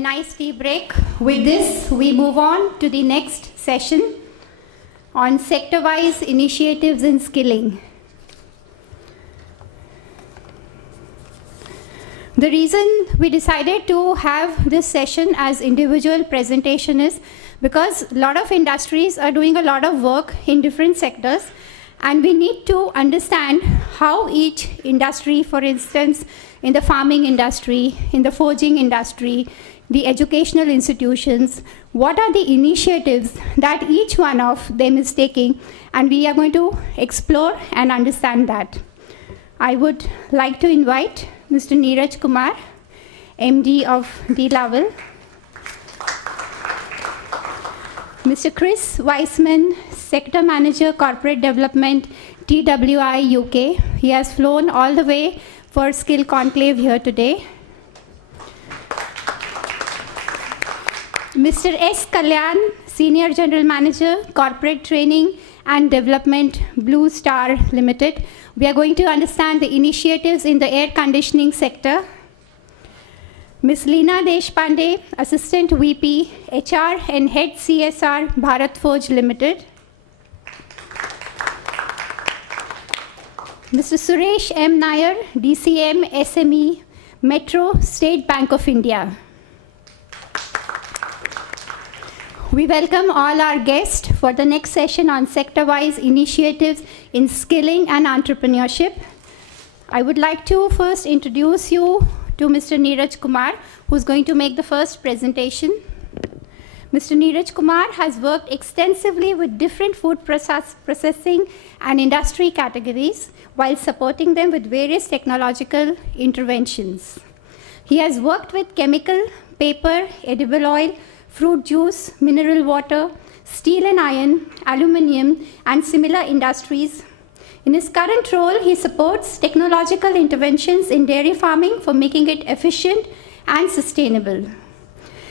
nice tea break. With this, we move on to the next session on sector-wise initiatives in skilling. The reason we decided to have this session as individual presentation is because a lot of industries are doing a lot of work in different sectors, and we need to understand how each industry, for instance, in the farming industry, in the forging industry, the educational institutions, what are the initiatives that each one of them is taking, and we are going to explore and understand that. I would like to invite Mr. Neeraj Kumar, MD of D-Level, Mr. Chris Weissman, Sector Manager, Corporate Development, TWI UK. He has flown all the way for Skill Conclave here today. Mr. S. Kalyan, Senior General Manager, Corporate Training and Development, Blue Star Limited. We are going to understand the initiatives in the air conditioning sector. Ms. Leena Deshpande, Assistant VP, HR and Head CSR, Bharat Forge Limited. Mr. Suresh M. Nair, DCM SME, Metro, State Bank of India. We welcome all our guests for the next session on sector-wise initiatives in skilling and entrepreneurship. I would like to first introduce you to Mr. Neeraj Kumar, who's going to make the first presentation. Mr. Neeraj Kumar has worked extensively with different food processing and industry categories while supporting them with various technological interventions. He has worked with chemical, paper, edible oil, fruit juice, mineral water, steel and iron, aluminium, and similar industries. In his current role, he supports technological interventions in dairy farming for making it efficient and sustainable.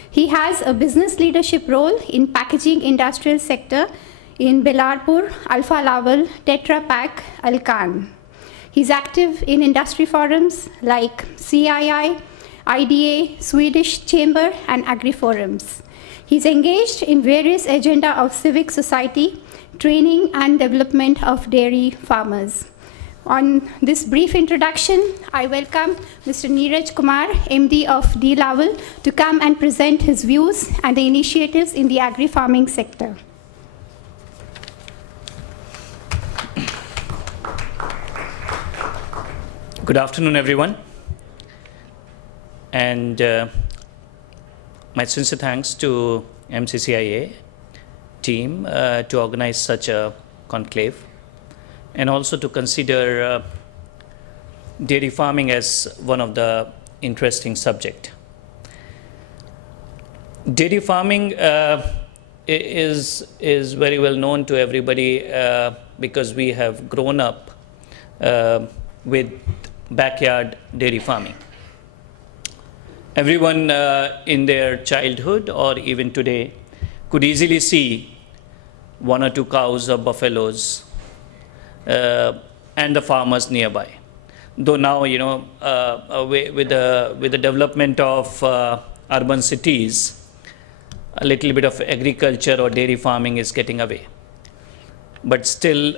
He has a business leadership role in packaging industrial sector in Belarpur, Alfa Laval, Tetra Pak, Alcan. He's active in industry forums like CII, IDA, Swedish Chamber, and Agri Forums. He's engaged in various agenda of civic society, training and development of dairy farmers. On this brief introduction, I welcome Mr. Neeraj Kumar, MD of D-Level, to come and present his views and the initiatives in the agri-farming sector. Good afternoon, everyone. And my sincere thanks to MCCIA team to organize such a conclave, and also to consider dairy farming as one of the interesting subject. Dairy farming is very well known to everybody because we have grown up with backyard dairy farming. Everyone in their childhood or even today could easily see one or two cows or buffaloes and the farmers nearby. Though now, you know, with the development of urban cities, a little bit of agriculture or dairy farming is getting away. But still,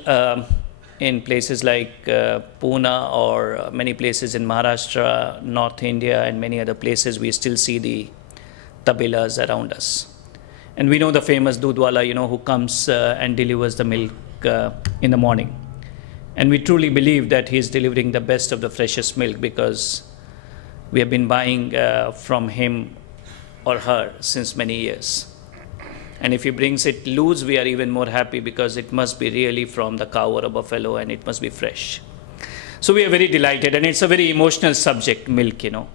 in places like Pune or many places in Maharashtra, North India, and many other places, we still see the tabelas around us. And we know the famous Dudwala, you know, who comes and delivers the milk in the morning. And we truly believe that he is delivering the best of the freshest milk because we have been buying from him or her since many years. And if he brings it loose, we are even more happy because it must be really from the cow or a buffalo and it must be fresh. So we are very delighted, and it's a very emotional subject, milk, you know,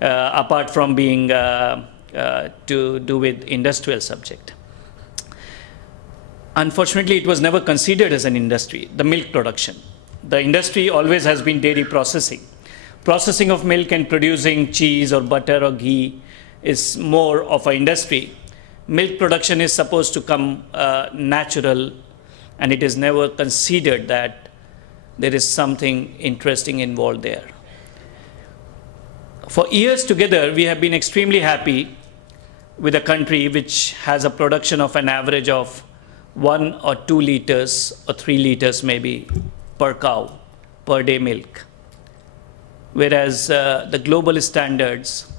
apart from being to do with industrial subject. Unfortunately, it was never considered as an industry, the milk production. The industry always has been dairy processing. Processing of milk and producing cheese or butter or ghee is more of an industry. Milk production is supposed to come natural, and it is never considered that there is something interesting involved there. For years together, we have been extremely happy with a country which has a production of an average of 1 or 2 liters or 3 liters maybe per cow per day milk, whereas the global standards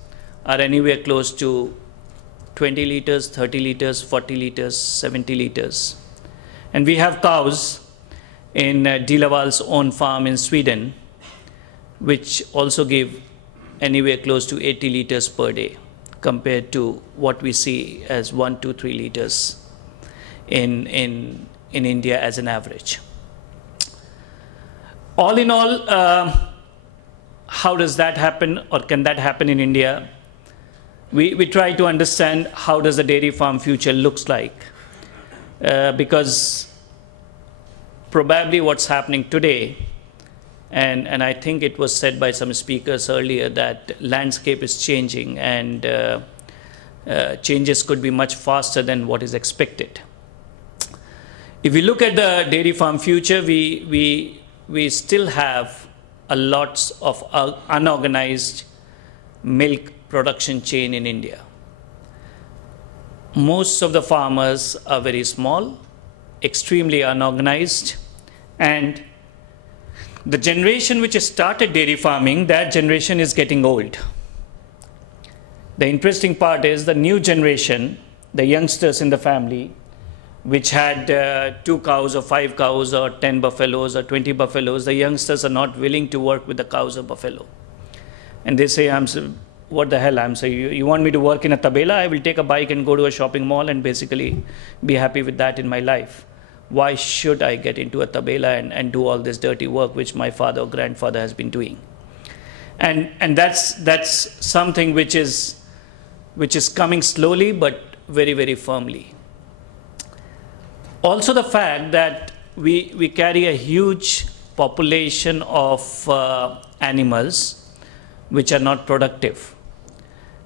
are anywhere close to 20 liters, 30 liters, 40 liters, 70 liters. And we have cows in Dilaval's own farm in Sweden, which also give anywhere close to 80 liters per day, compared to what we see as 1 to 3 liters in India as an average. All in all, how does that happen, or can that happen in India? We try to understand how does the dairy farm future looks like, because probably what's happening today, and I think it was said by some speakers earlier that landscape is changing, and changes could be much faster than what is expected. If we look at the dairy farm future, we still have a lots of unorganized milk production chain in India. Most of the farmers are very small, extremely unorganized, and the generation which has started dairy farming, that generation is getting old. The interesting part is the new generation, the youngsters in the family, which had 2 cows or 5 cows or 10 buffaloes or 20 buffaloes, the youngsters are not willing to work with the cows or buffalo. And they say, what the hell, I'm saying, you want me to work in a tabela? I will take a bike and go to a shopping mall and basically be happy with that in my life. Why should I get into a tabela and do all this dirty work which my father or grandfather has been doing? And that's something which is coming slowly but very, very firmly. Also the fact that we carry a huge population of animals which are not productive.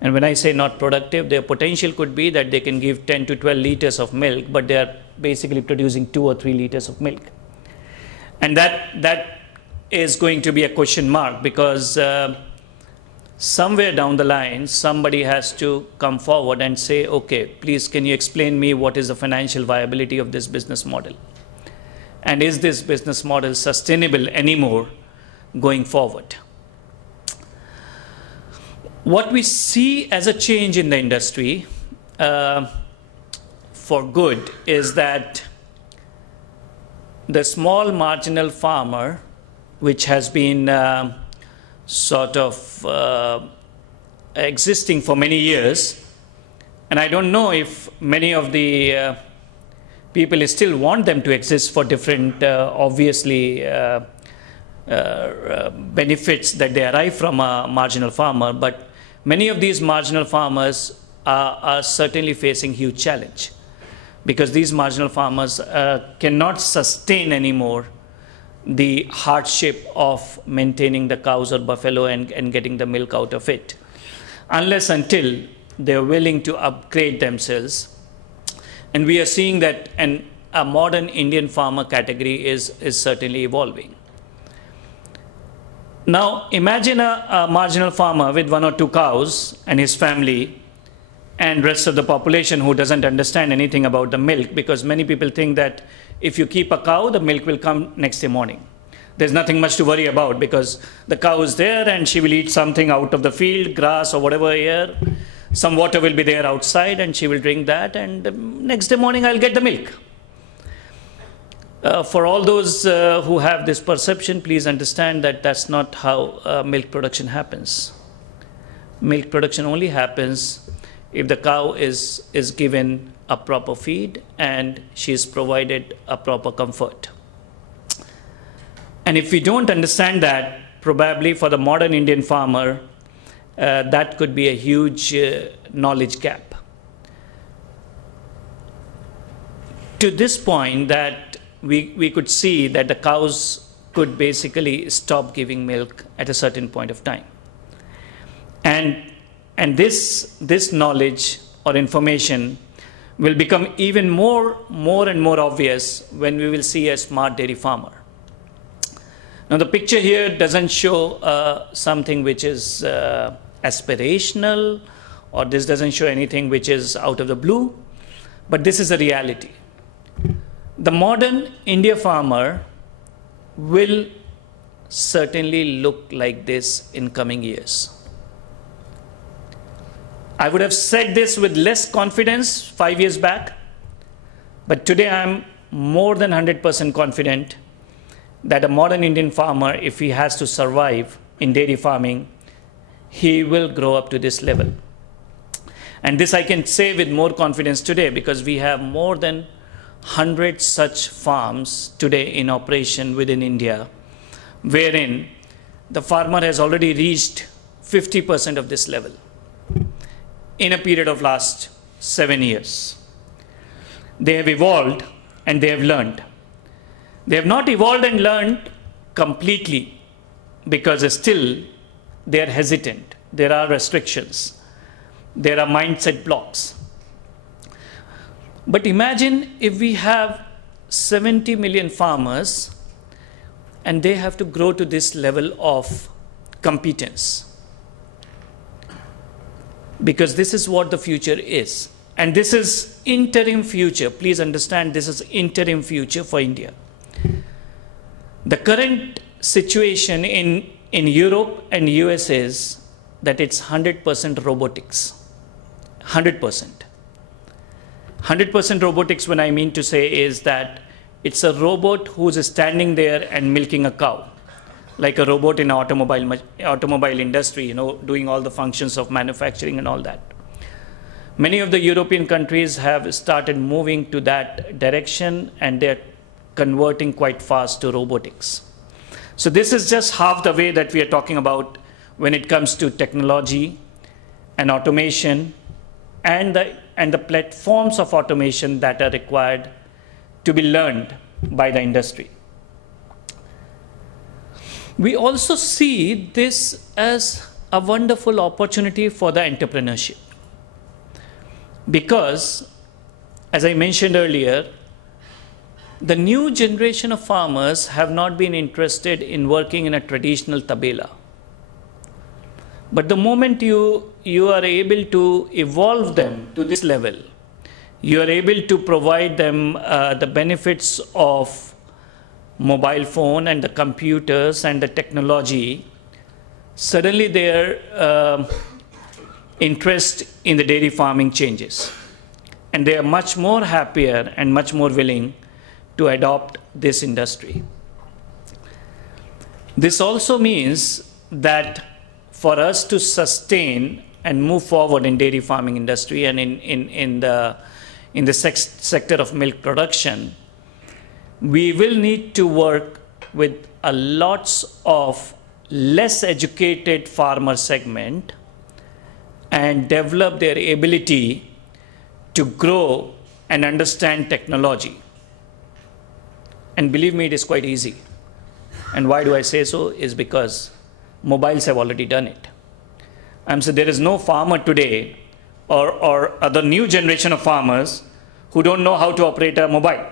And when I say not productive, their potential could be that they can give 10 to 12 liters of milk, but they are basically producing 2 or 3 liters of milk. And that is going to be a question mark, because somewhere down the line, somebody has to come forward and say, okay, please, can you explain me what is the financial viability of this business model? And is this business model sustainable anymore going forward? What we see as a change in the industry for good is that the small marginal farmer, which has been sort of existing for many years, and I don't know if many of the people still want them to exist for different, obviously, benefits that they arrive from a marginal farmer, but many of these marginal farmers are certainly facing huge challenge, because these marginal farmers cannot sustain anymore the hardship of maintaining the cows or buffalo and getting the milk out of it, unless until they're willing to upgrade themselves. And we are seeing that a modern Indian farmer category is certainly evolving. Now imagine a marginal farmer with 1 or 2 cows and his family, and rest of the population who doesn't understand anything about the milk, because many people think that if you keep a cow, the milk will come next day morning. There's nothing much to worry about, because the cow is there and she will eat something out of the field, grass or whatever here. Some water will be there outside and she will drink that, and next day morning I'll get the milk. For all those who have this perception, please understand that that's not how milk production happens. Milk production only happens if the cow is given a proper feed and she is provided a proper comfort. And if we don't understand that, probably for the modern Indian farmer, that could be a huge knowledge gap. To this point, that we could see that the cows could basically stop giving milk at a certain point of time. And this knowledge or information will become even more and more obvious when we will see a smart dairy farmer. Now the picture here doesn't show something which is aspirational or this doesn't show anything which is out of the blue, but this is a reality. The modern India farmer will certainly look like this in coming years. I would have said this with less confidence 5 years back, but today I'm more than 100% confident that a modern Indian farmer, if he has to survive in dairy farming, he will grow up to this level. And this I can say with more confidence today because we have more than 100 such farms today in operation within India, wherein the farmer has already reached 50% of this level in a period of last 7 years. They have evolved and they have learned. They have not evolved and learned completely because still they are hesitant. There are restrictions. There are mindset blocks. But imagine if we have 70 million farmers and they have to grow to this level of competence. Because this is what the future is. And this is interim future. Please understand, this is interim future for India. The current situation in Europe and US is that it's 100% robotics. 100%. 100% robotics, when I mean to say, is that it's a robot who's standing there and milking a cow, like a robot in automobile industry, you know, doing all the functions of manufacturing and all that. Many of the European countries have started moving to that direction, and they're converting quite fast to robotics. So this is just half the way that we are talking about when it comes to technology and automation and the platforms of automation that are required to be learned by the industry. We also see this as a wonderful opportunity for the entrepreneurship. Because, as I mentioned earlier, the new generation of farmers have not been interested in working in a traditional tabela. But the moment you are able to evolve them to this level, you are able to provide them the benefits of mobile phone and the computers and the technology, suddenly their interest in the dairy farming changes. And they are much more happier and much more willing to adopt this industry. This also means that for us to sustain and move forward in dairy farming industry and in the sector of milk production, we will need to work with a lots of less educated farmer segment and develop their ability to grow and understand technology. And believe me, it is quite easy. And why do I say so? Is because mobiles have already done it. So there is no farmer today or the new generation of farmers who don't know how to operate a mobile.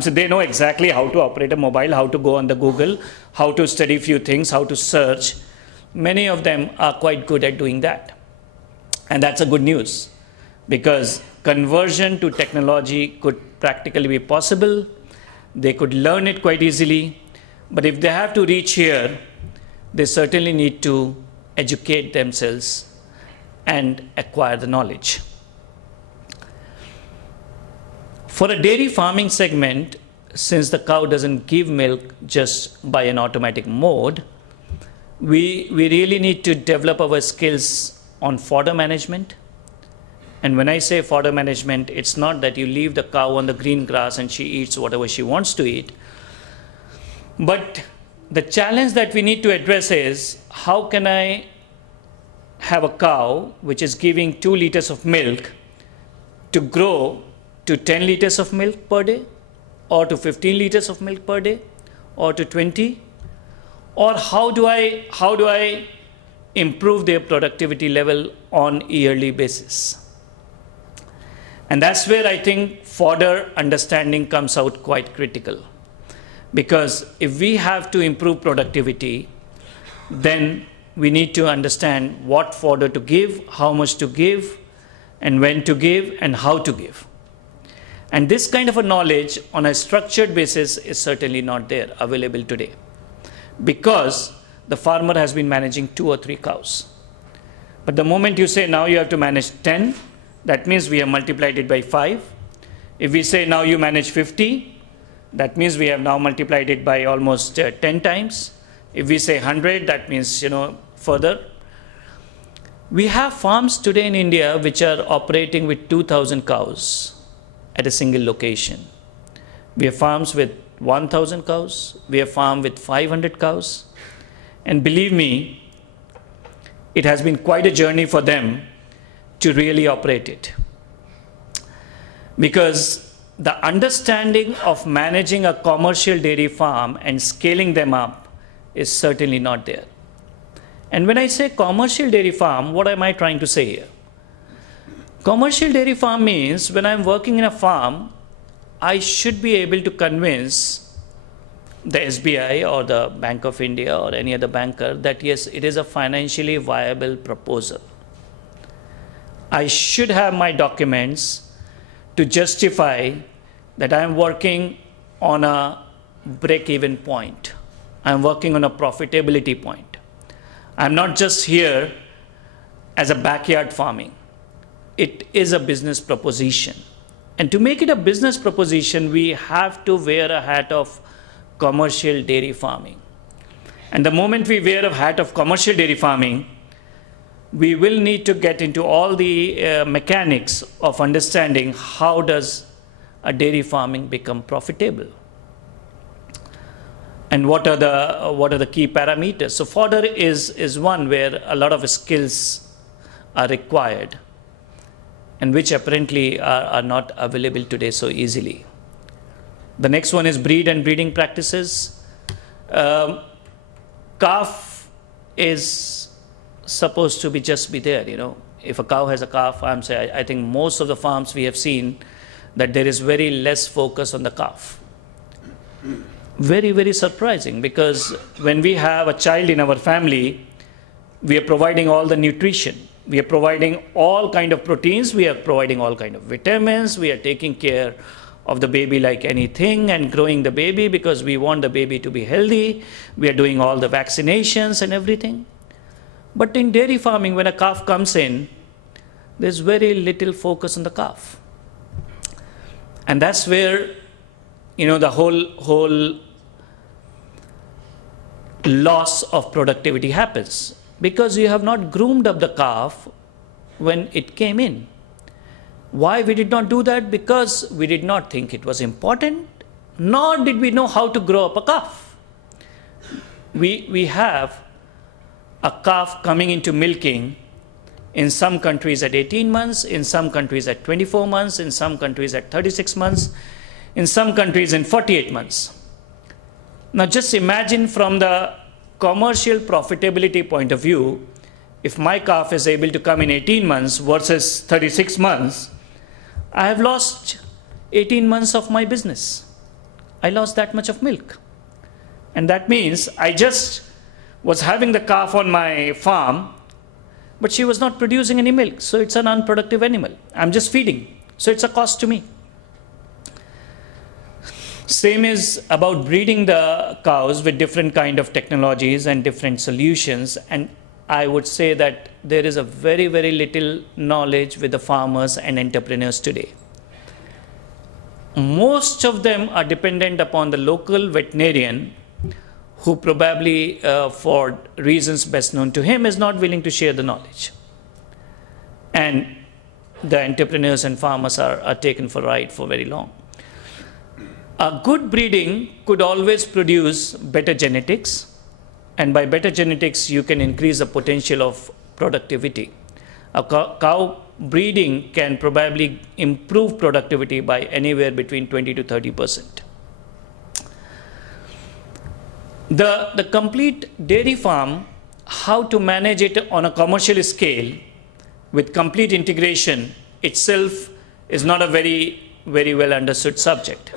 So they know exactly how to operate a mobile, how to go on the Google, how to study few things, how to search. Many of them are quite good at doing that. And that's a good news, because conversion to technology could practically be possible. They could learn it quite easily. But if they have to reach here, they certainly need to educate themselves and acquire the knowledge. For a dairy farming segment, since the cow doesn't give milk just by an automatic mode, we really need to develop our skills on fodder management. And when I say fodder management, it's not that you leave the cow on the green grass and she eats whatever she wants to eat. But the challenge that we need to address is, how can I have a cow which is giving 2 liters of milk to grow to 10 liters of milk per day, or to 15 liters of milk per day, or to 20? Or how do I improve their productivity level on a yearly basis? And that's where I think fodder understanding comes out quite critical. Because if we have to improve productivity, then we need to understand what fodder to give, how much to give, and when to give and how to give. And this kind of a knowledge on a structured basis is certainly not there available today, because the farmer has been managing 2 or 3 cows. But the moment you say now you have to manage 10, that means we have multiplied it by 5. If we say now you manage 50, that means we have now multiplied it by almost 10 times. If we say 100, that means, further. We have farms today in India which are operating with 2,000 cows at a single location. We have farms with 1,000 cows. We have farms with 500 cows. And believe me, it has been quite a journey for them to really operate it. Because the understanding of managing a commercial dairy farm and scaling them up is certainly not there. And when I say commercial dairy farm, what am I trying to say here? Commercial dairy farm means when I'm working in a farm, I should be able to convince the SBI or the Bank of India or any other banker that yes, it is a financially viable proposal. I should have my documents to justify that I'm working on a break-even point. I'm working on a profitability point. I'm not just here as a backyard farming. It is a business proposition. And to make it a business proposition, we have to wear a hat of commercial dairy farming. And the moment we wear a hat of commercial dairy farming, we will need to get into all the mechanics of understanding how does a dairy farming become profitable. And what are the key parameters? So fodder is one where a lot of skills are required, and which apparently are not available today so easily. The next one is breed and breeding practices. Calf is supposed to just be there, If a cow has a calf, I think most of the farms we have seen that there is very less focus on the calf. Very, very surprising, because when we have a child in our family, we are providing all the nutrition. We are providing all kind of proteins. We are providing all kind of vitamins. We are taking care of the baby like anything and growing the baby because we want the baby to be healthy. We are doing all the vaccinations and everything. But in dairy farming, when a calf comes in, there's very little focus on the calf. And that's where, the whole loss of productivity happens, because you have not groomed up the calf when it came in. Why we did not do that? Because we did not think it was important, nor did we know how to grow up a calf. We have a calf coming into milking in some countries at 18 months, in some countries at 24 months, in some countries at 36 months, in some countries in 48 months. Now just imagine from the commercial profitability point of view, if my calf is able to come in 18 months versus 36 months, I have lost 18 months of my business. I lost that much of milk. And that means I just was having the calf on my farm, but she was not producing any milk. So it's an unproductive animal. I'm just feeding. So it's a cost to me. Same is about breeding the cows with different kind of technologies and different solutions. And I would say that there is a very, very little knowledge with the farmers and entrepreneurs today. Most of them are dependent upon the local veterinarian, who probably, for reasons best known to him, is not willing to share the knowledge. And the entrepreneurs and farmers are taken for a ride for very long. A good breeding could always produce better genetics, and by better genetics you can increase the potential of productivity. A cow breeding can probably improve productivity by anywhere between 20 to 30%. The complete dairy farm, how to manage it on a commercial scale with complete integration itself is not a very, very well understood subject.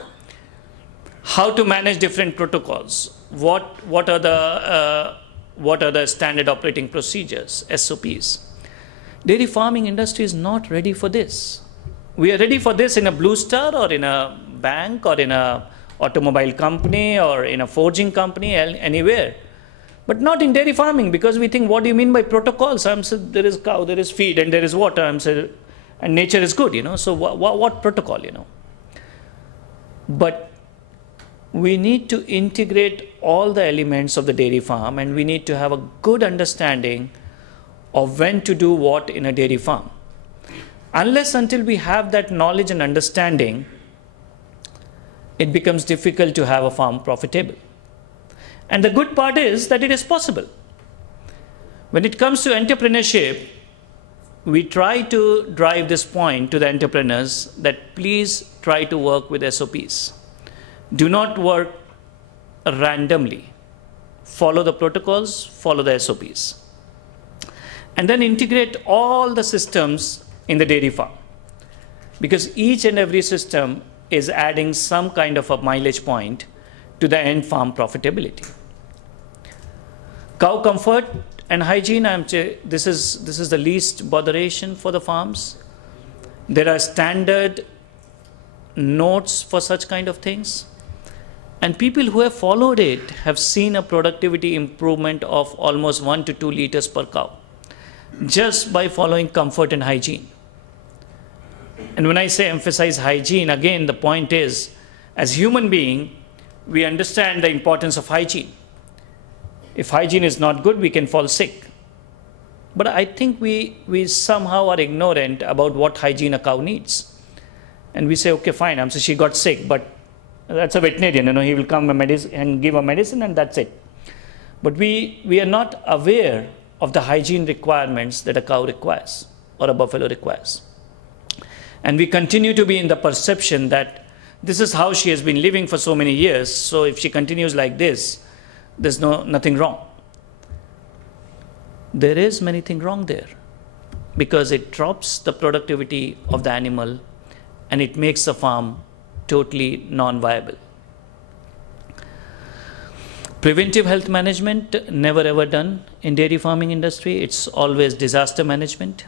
How to manage different protocols? What are the standard operating procedures, SOPs? Dairy farming industry is not ready for this. We are ready for this in a Blue Star or in a bank or in a automobile company or in a forging company, anywhere. But not in dairy farming, because we think, what do you mean by protocols? I'm saying there is cow, there is feed, and there is water. I'm saying, and nature is good, So what protocol, But we need to integrate all the elements of the dairy farm, and we need to have a good understanding of when to do what in a dairy farm. Unless until we have that knowledge and understanding, it becomes difficult to have a farm profitable. And the good part is that it is possible. When it comes to entrepreneurship, we try to drive this point to the entrepreneurs that please try to work with SOPs. Do not work randomly. Follow the protocols, follow the SOPs. And then integrate all the systems in the dairy farm. Because each and every system is adding some kind of a mileage point to the end farm profitability. Cow comfort and hygiene, this is the least botheration for the farms. There are standard notes for such kind of things. And people who have followed it have seen a productivity improvement of almost 1 to 2 liters per cow, just by following comfort and hygiene. And when I say emphasize hygiene, again, the point is, as human being, we understand the importance of hygiene. If hygiene is not good, we can fall sick. But I think we somehow are ignorant about what hygiene a cow needs. And we say, okay, fine, so she got sick, but that's a veterinarian, he will come and give a medicine and that's it. But we are not aware of the hygiene requirements that a cow requires or a buffalo requires. And we continue to be in the perception that this is how she has been living for so many years, so if she continues like this, there's nothing wrong. There is many things wrong there, because it drops the productivity of the animal and it makes the farm totally non-viable. Preventive health management, never ever done in dairy farming industry. It's always disaster management.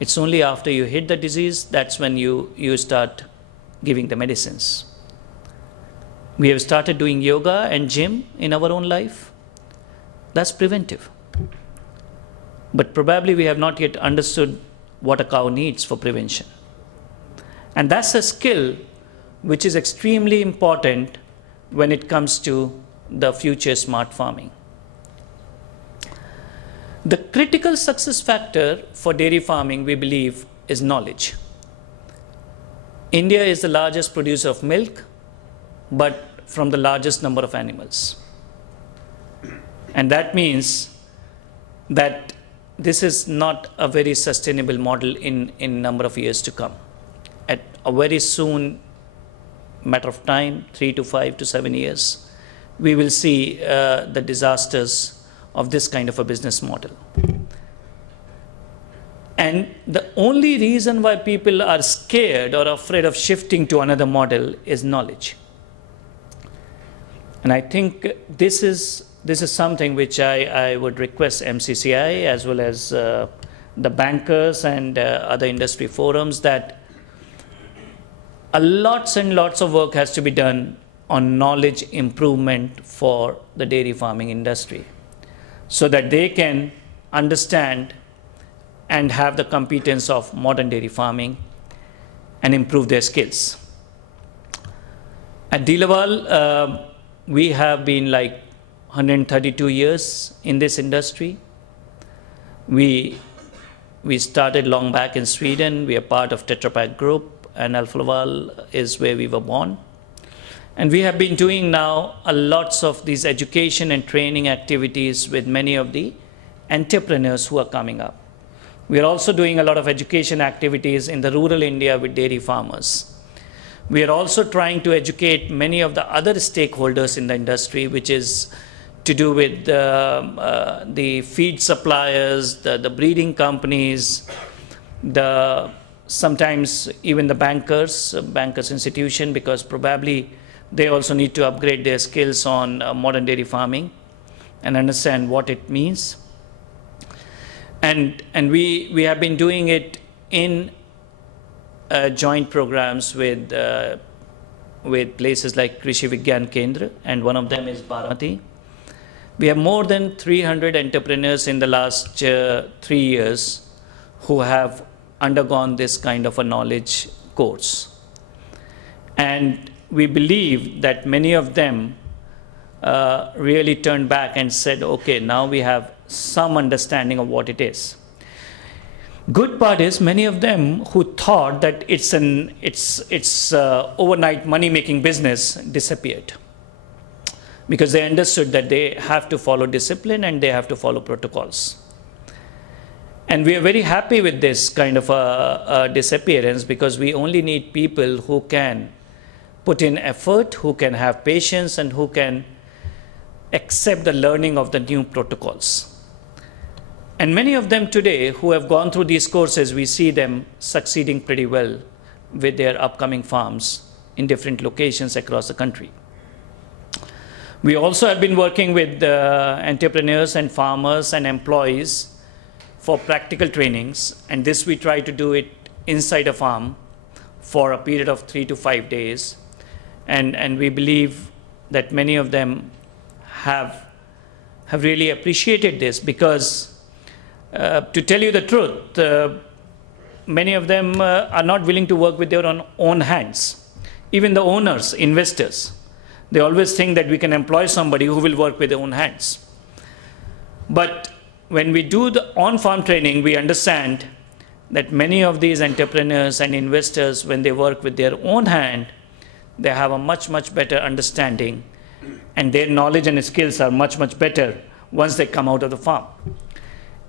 It's only after you hit the disease, that's when you start giving the medicines. We have started doing yoga and gym in our own life. That's preventive. But probably we have not yet understood what a cow needs for prevention. And that's a skill which is extremely important when it comes to the future smart farming. The critical success factor for dairy farming, we believe, is knowledge. India is the largest producer of milk, but from the largest number of animals. And that means that this is not a very sustainable model in number of years to come. At a very soon matter of time, 3 to 5 to 7 years, we will see the disasters of this kind of a business model. And the only reason why people are scared or afraid of shifting to another model is knowledge. And I think this is something which I would request MCCIA as well as the bankers and other industry forums, that lots and lots of work has to be done on knowledge improvement for the dairy farming industry, so that they can understand and have the competence of modern dairy farming and improve their skills. At Dilawal, we have been like 132 years in this industry. We started long back in Sweden. We are part of Tetra Pak Group, and Alfa Laval is where we were born. And we have been doing now lots of these education and training activities with many of the entrepreneurs who are coming up. We are also doing a lot of education activities in the rural India with dairy farmers. We are also trying to educate many of the other stakeholders in the industry, which is to do with the feed suppliers, the breeding companies, sometimes even the bankers institution, because probably they also need to upgrade their skills on modern dairy farming and understand what it means. And we have been doing it in joint programs with places like Krishi Vigyan Kendra, and one of them is Baramati. We have more than 300 entrepreneurs in the last 3 years who have undergone this kind of a knowledge course. And we believe that many of them really turned back and said, okay, now we have some understanding of what it is. Good part is many of them who thought that it's overnight money-making business disappeared, because they understood that they have to follow discipline and they have to follow protocols. And we are very happy with this kind of a disappearance, because we only need people who can put in effort, who can have patience, and who can accept the learning of the new protocols. And many of them today who have gone through these courses, we see them succeeding pretty well with their upcoming farms in different locations across the country. We also have been working with entrepreneurs and farmers and employees for practical trainings, and this we try to do it inside a farm for a period of 3 to 5 days. And we believe that many of them have really appreciated this, because to tell you the truth, many of them are not willing to work with their own hands. Even the owners, investors, they always think that we can employ somebody who will work with their own hands. But when we do the on-farm training, we understand that many of these entrepreneurs and investors, when they work with their own hand, they have a much, much better understanding, and their knowledge and skills are much, much better once they come out of the farm.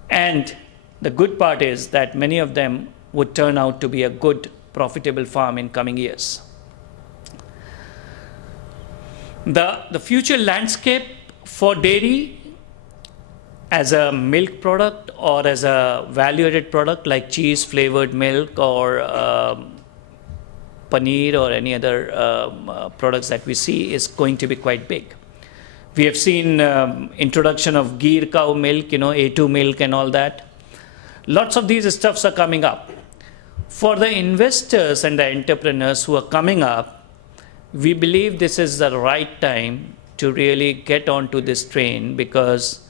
And the good part is that many of them would turn out to be a good, profitable farm in coming years. The future landscape for dairy as a milk product or as a value-added product like cheese, flavored milk, or paneer, or any other products that we see, is going to be quite big. We have seen introduction of Gir cow milk, A2 milk and all that. Lots of these stuffs are coming up. For the investors and the entrepreneurs who are coming up, we believe this is the right time to really get onto this train, because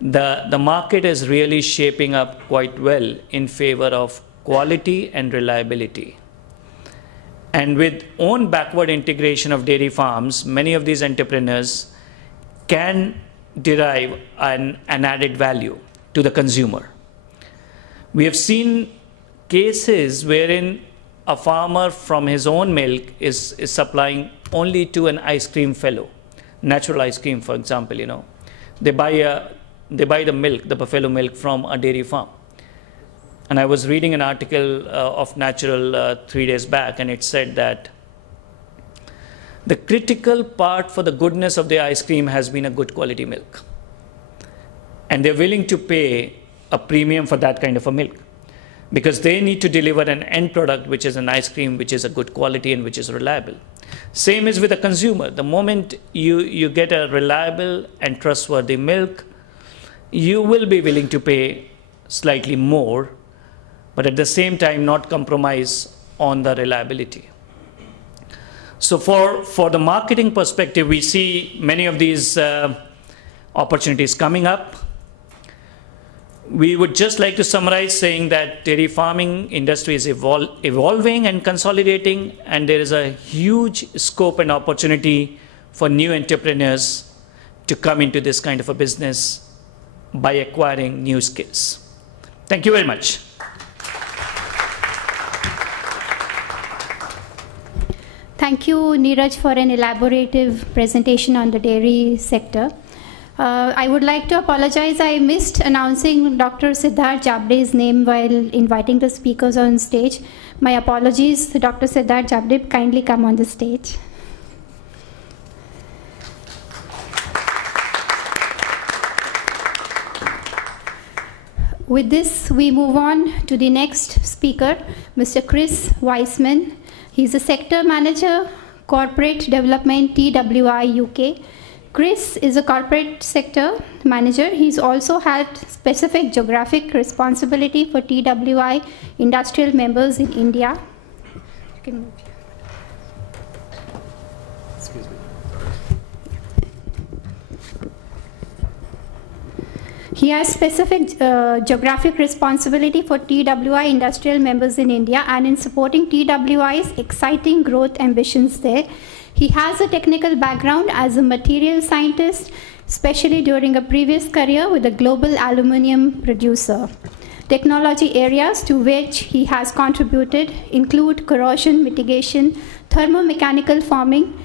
the market is really shaping up quite well in favor of quality and reliability. And with own backward integration of dairy farms, many of these entrepreneurs can derive an added value to the consumer. We have seen cases wherein a farmer from his own milk is supplying only to an ice cream fellow, natural ice cream, for example. They buy the milk, the buffalo milk, from a dairy farm. And I was reading an article of Natural 3 days back, and it said that the critical part for the goodness of the ice cream has been a good quality milk. And they're willing to pay a premium for that kind of a milk, because they need to deliver an end product, which is an ice cream, which is a good quality and which is reliable. Same is with the consumer. The moment you get a reliable and trustworthy milk, you will be willing to pay slightly more, but at the same time not compromise on the reliability. So for the marketing perspective, we see many of these opportunities coming up. We would just like to summarize saying that dairy farming industry is evolving and consolidating, and there is a huge scope and opportunity for new entrepreneurs to come into this kind of a business by acquiring new skills. Thank you very much. Thank you, Neeraj, for an elaborative presentation on the dairy sector. I would like to apologize. I missed announcing Dr. Siddharth Jabde's name while inviting the speakers on stage. My apologies. Dr. Siddharth Jabde, kindly come on the stage. With this, we move on to the next speaker, Mr. Chris Weissman. He's a Sector Manager, Corporate Development, TWI UK. Chris is a corporate sector manager. He's also had specific geographic responsibility for TWI industrial members in India. You can move here. Excuse me. He has specific geographic responsibility for TWI industrial members in India and in supporting TWI's exciting growth ambitions there. He has a technical background as a material scientist, especially during a previous career with a global aluminum producer. Technology areas to which he has contributed include corrosion mitigation, thermomechanical forming,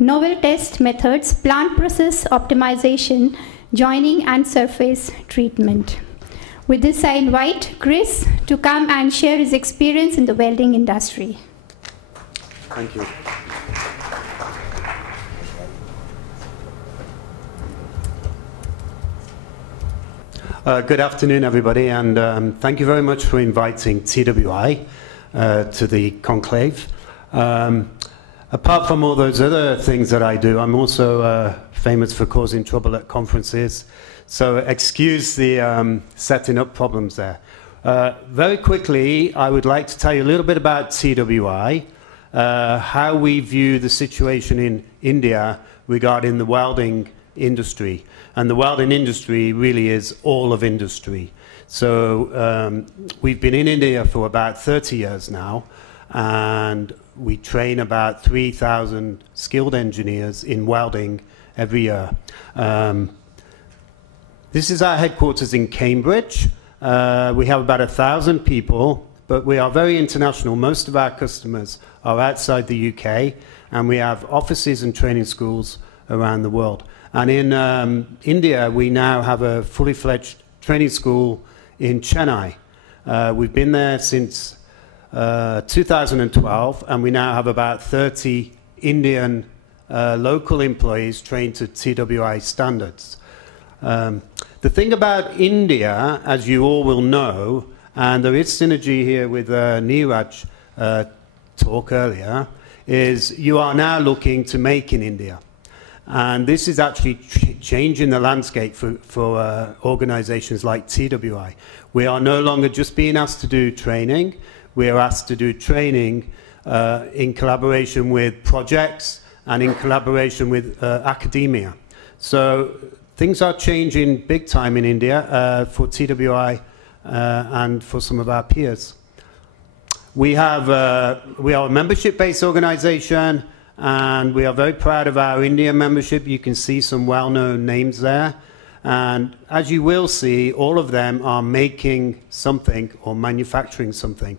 novel test methods, plant process optimization, joining and surface treatment. With this, I invite Chris to come and share his experience in the welding industry. Thank you. Good afternoon, everybody, and thank you very much for inviting TWI to the conclave. Apart from all those other things that I do, I'm also famous for causing trouble at conferences, so excuse the setting up problems there. Very quickly, I would like to tell you a little bit about TWI, how we view the situation in India regarding the welding industry. And the welding industry really is all of industry. So we've been in India for about 30 years now, and we train about 3,000 skilled engineers in welding every year. This is our headquarters in Cambridge. We have about 1,000 people, but we are very international. Most of our customers are outside the UK, and we have offices and training schools around the world. And in India, we now have a fully fledged training school in Chennai. We've been there since 2012, and we now have about 30 Indian local employees trained to TWI standards. The thing about India, as you all will know, and there is synergy here with Neeraj talk earlier, is you are now looking to make in India. And this is actually changing the landscape for organizations like TWI. We are no longer just being asked to do training. We are asked to do training in collaboration with projects and in collaboration with academia. So things are changing big time in India for TWI and for some of our peers. We are a membership-based organization, and we are very proud of our India membership. You can see some well-known names there. And as you will see, all of them are making something or manufacturing something.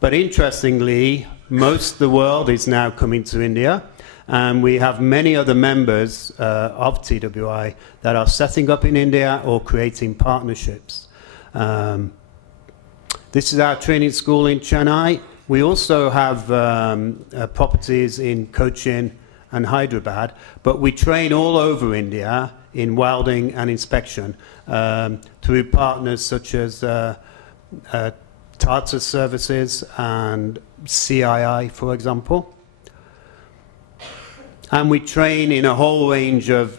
But interestingly, most of the world is now coming to India. And we have many other members of TWI that are setting up in India or creating partnerships. This is our training school in Chennai. We also have properties in Cochin and Hyderabad, but we train all over India in welding and inspection through partners such as Tata Services and CII, for example. And we train in a whole range of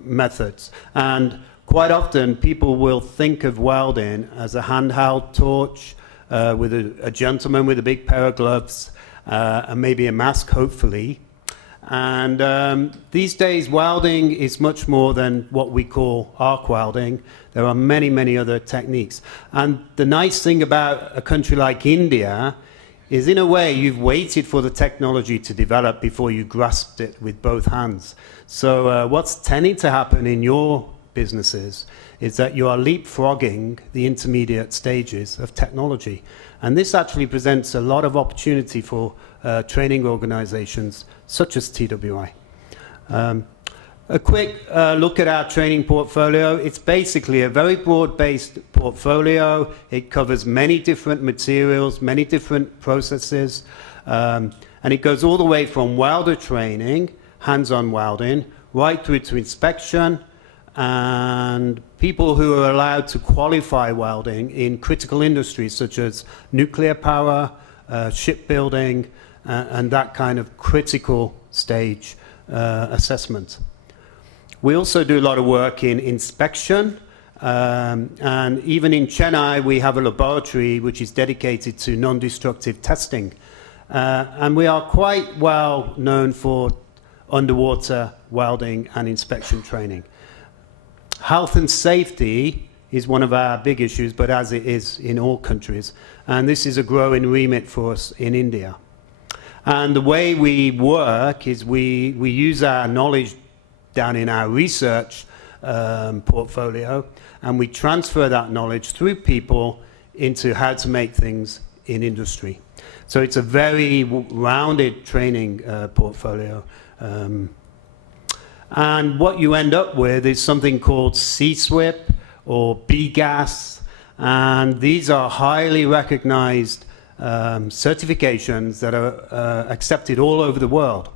methods. And quite often, people will think of welding as a handheld torch, with a gentleman with a big pair of gloves and maybe a mask, hopefully. And these days, welding is much more than what we call arc welding. There are many, many other techniques. And the nice thing about a country like India is, in a way, you've waited for the technology to develop before you grasped it with both hands. So what's tending to happen in your businesses is that you are leapfrogging the intermediate stages of technology. And this actually presents a lot of opportunity for training organizations such as TWI. A quick look at our training portfolio. It's basically a very broad-based portfolio. It covers many different materials, many different processes, and it goes all the way from welder training, hands-on welding, right through to inspection, and people who are allowed to qualify welding in critical industries such as nuclear power, shipbuilding, and that kind of critical stage assessment. We also do a lot of work in inspection, and even in Chennai we have a laboratory which is dedicated to non-destructive testing. And we are quite well known for underwater welding and inspection training. Health and safety is one of our big issues, but as it is in all countries. And this is a growing remit for us in India. And the way we work is we use our knowledge down in our research portfolio, and we transfer that knowledge through people into how to make things in industry. So it's a very rounded training portfolio. And what you end up with is something called C-SWIP or BGAS, and these are highly recognized certifications that are accepted all over the world.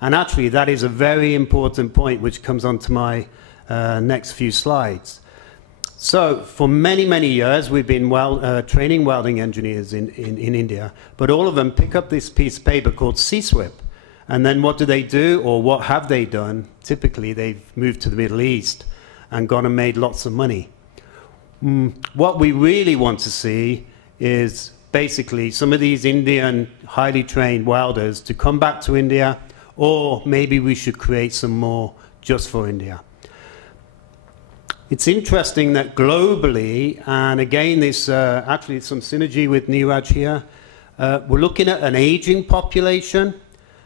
And actually that is a very important point which comes on to my next few slides. So for many, many years we've been training welding engineers in India, but all of them pick up this piece of paper called C-SWIP. And then what do? Or what have they done? Typically they've moved to the Middle East and gone and made lots of money. What we really want to see is basically some of these Indian highly trained welders to come back to India, or maybe we should create some more just for India. It's interesting that globally, and again there's actually some synergy with Neeraj here, we're looking at an aging population,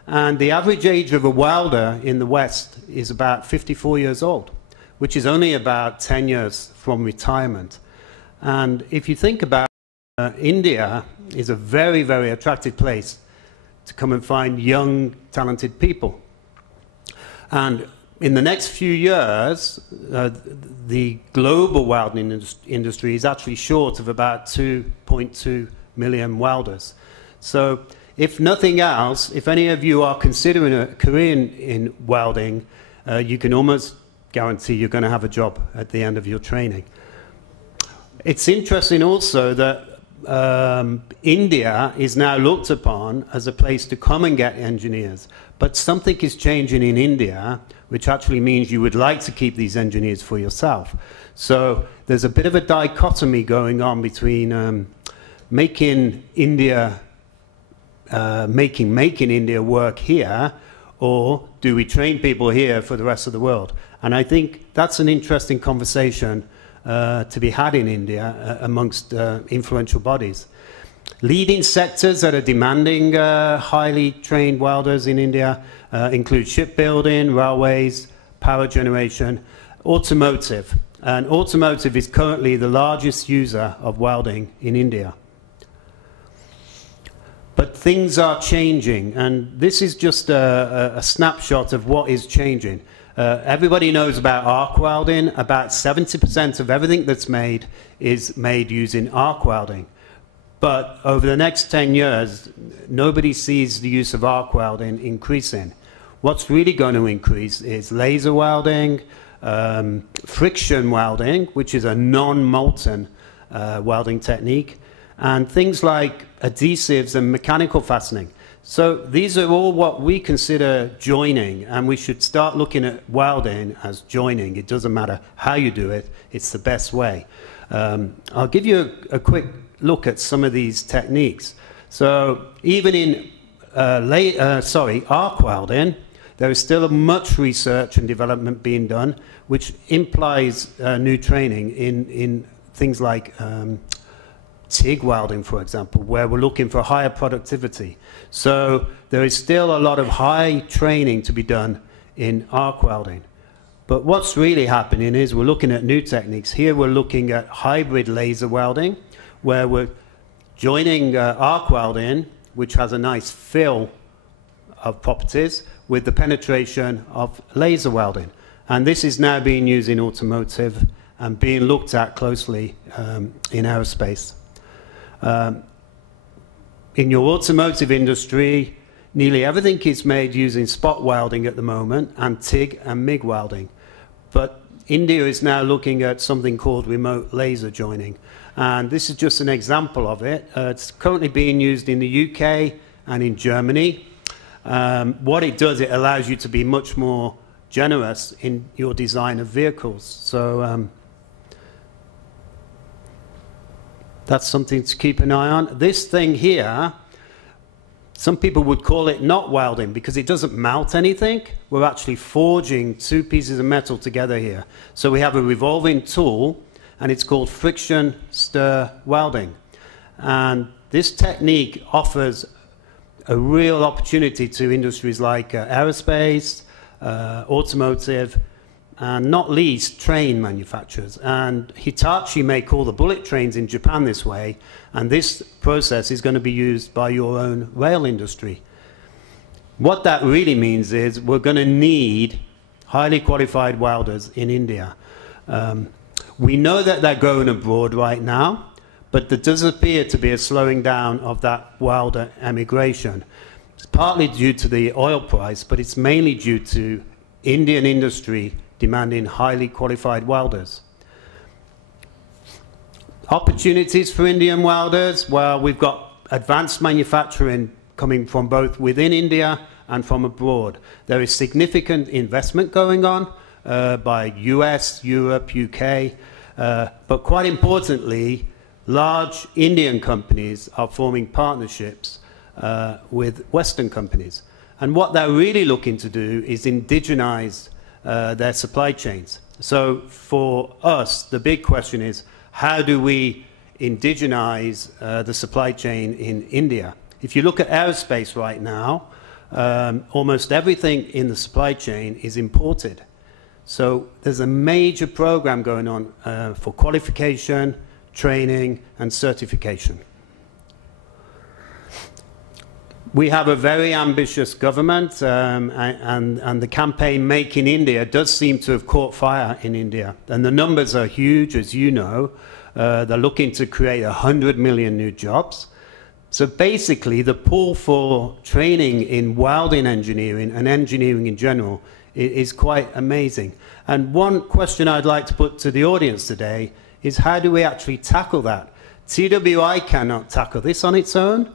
and the average age of a welder in the West is about 54 years old, which is only about 10 years from retirement. And if you think about India is a very, very attractive place to come and find young, talented people. And in the next few years, the global welding industry is actually short of about 2.2 million welders. So if nothing else, if any of you are considering a career in welding, you can almost guarantee you're going to have a job at the end of your training. It's interesting also that India is now looked upon as a place to come and get engineers. But something is changing in India, which actually means you would like to keep these engineers for yourself. So there's a bit of a dichotomy going on between making India work here, or do we train people here for the rest of the world? And I think that's an interesting conversation to be had in India amongst influential bodies. Leading sectors that are demanding highly trained welders in India include shipbuilding, railways, power generation, automotive. And automotive is currently the largest user of welding in India. But things are changing, and this is just a snapshot of what is changing. Everybody knows about arc welding. About 70% of everything that's made is made using arc welding. But over the next 10 years, nobody sees the use of arc welding increasing. What's really going to increase is laser welding, friction welding, which is a non-molten welding technique, and things like adhesives and mechanical fastening. So these are all what we consider joining, and we should start looking at welding as joining. It doesn't matter how you do it, it's the best way. I'll give you a quick look at some of these techniques. So even in arc welding, there is still much research and development being done, which implies new training in things like TIG welding, for example, where we're looking for higher productivity. So there is still a lot of high training to be done in arc welding. But what's really happening is we're looking at new techniques. Here we're looking at hybrid laser welding, where we're joining arc welding, which has a nice fill of properties, with the penetration of laser welding. And this is now being used in automotive and being looked at closely in aerospace. In your automotive industry, nearly everything is made using spot welding at the moment, and TIG and MIG welding. But India is now looking at something called remote laser joining. And this is just an example of it. It's currently being used in the UK and in Germany. What it does, it allows you to be much more generous in your design of vehicles. So that's something to keep an eye on. This thing here, some people would call it not welding because it doesn't melt anything. We're actually forging two pieces of metal together here. So we have a revolving tool, and it's called friction stir welding. And this technique offers a real opportunity to industries like aerospace, automotive, and not least train manufacturers. And Hitachi make all the bullet trains in Japan this way, and this process is going to be used by your own rail industry. What that really means is we're going to need highly qualified welders in India. We know that they're going abroad right now, but there does appear to be a slowing down of that welder emigration. It's partly due to the oil price, but it's mainly due to Indian industry demanding highly qualified welders. Opportunities for Indian welders, well, we've got advanced manufacturing coming from both within India and from abroad. There is significant investment going on by US, Europe, UK, but quite importantly, large Indian companies are forming partnerships with Western companies. And what they're really looking to do is indigenize their supply chains. So for us, the big question is, how do we indigenize the supply chain in India? If you look at aerospace right now, almost everything in the supply chain is imported. So there's a major program going on for qualification, training, and certification. We have a very ambitious government, and the campaign Make in India does seem to have caught fire in India. And the numbers are huge, as you know. They're looking to create 100 million new jobs. So basically, the pull for training in welding engineering and engineering in general is quite amazing. And one question I'd like to put to the audience today is, how do we actually tackle that? TWI cannot tackle this on its own.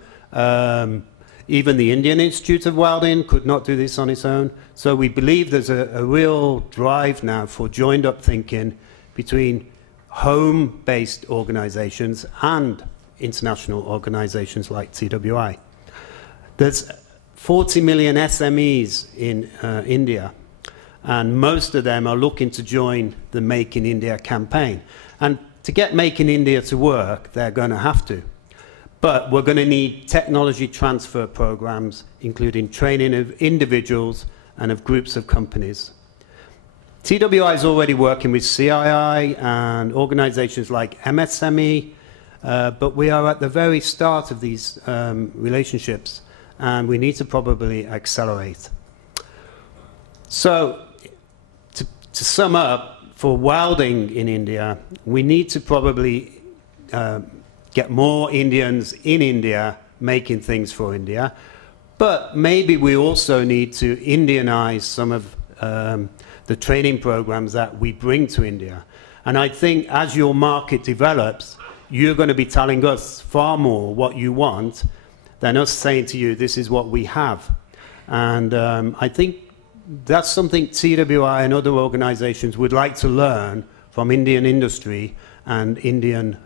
Even the Indian Institute of Welding could not do this on its own. So we believe there's a real drive now for joined-up thinking between home-based organizations and international organizations like TWI. There's 40 million SMEs in India, and most of them are looking to join the Make in India campaign. And to get Make in India to work, they're going to have to. But we're going to need technology transfer programs, including training of individuals and of groups of companies. TWI is already working with CII and organizations like MSME, but we are at the very start of these relationships, and we need to probably accelerate. So, to sum up, for welding in India, we need to probably get more Indians in India making things for India. But maybe we also need to Indianize some of the training programs that we bring to India. And I think as your market develops, you're going to be telling us far more what you want than us saying to you, this is what we have. And I think that's something TWI and other organizations would like to learn from Indian industry and Indian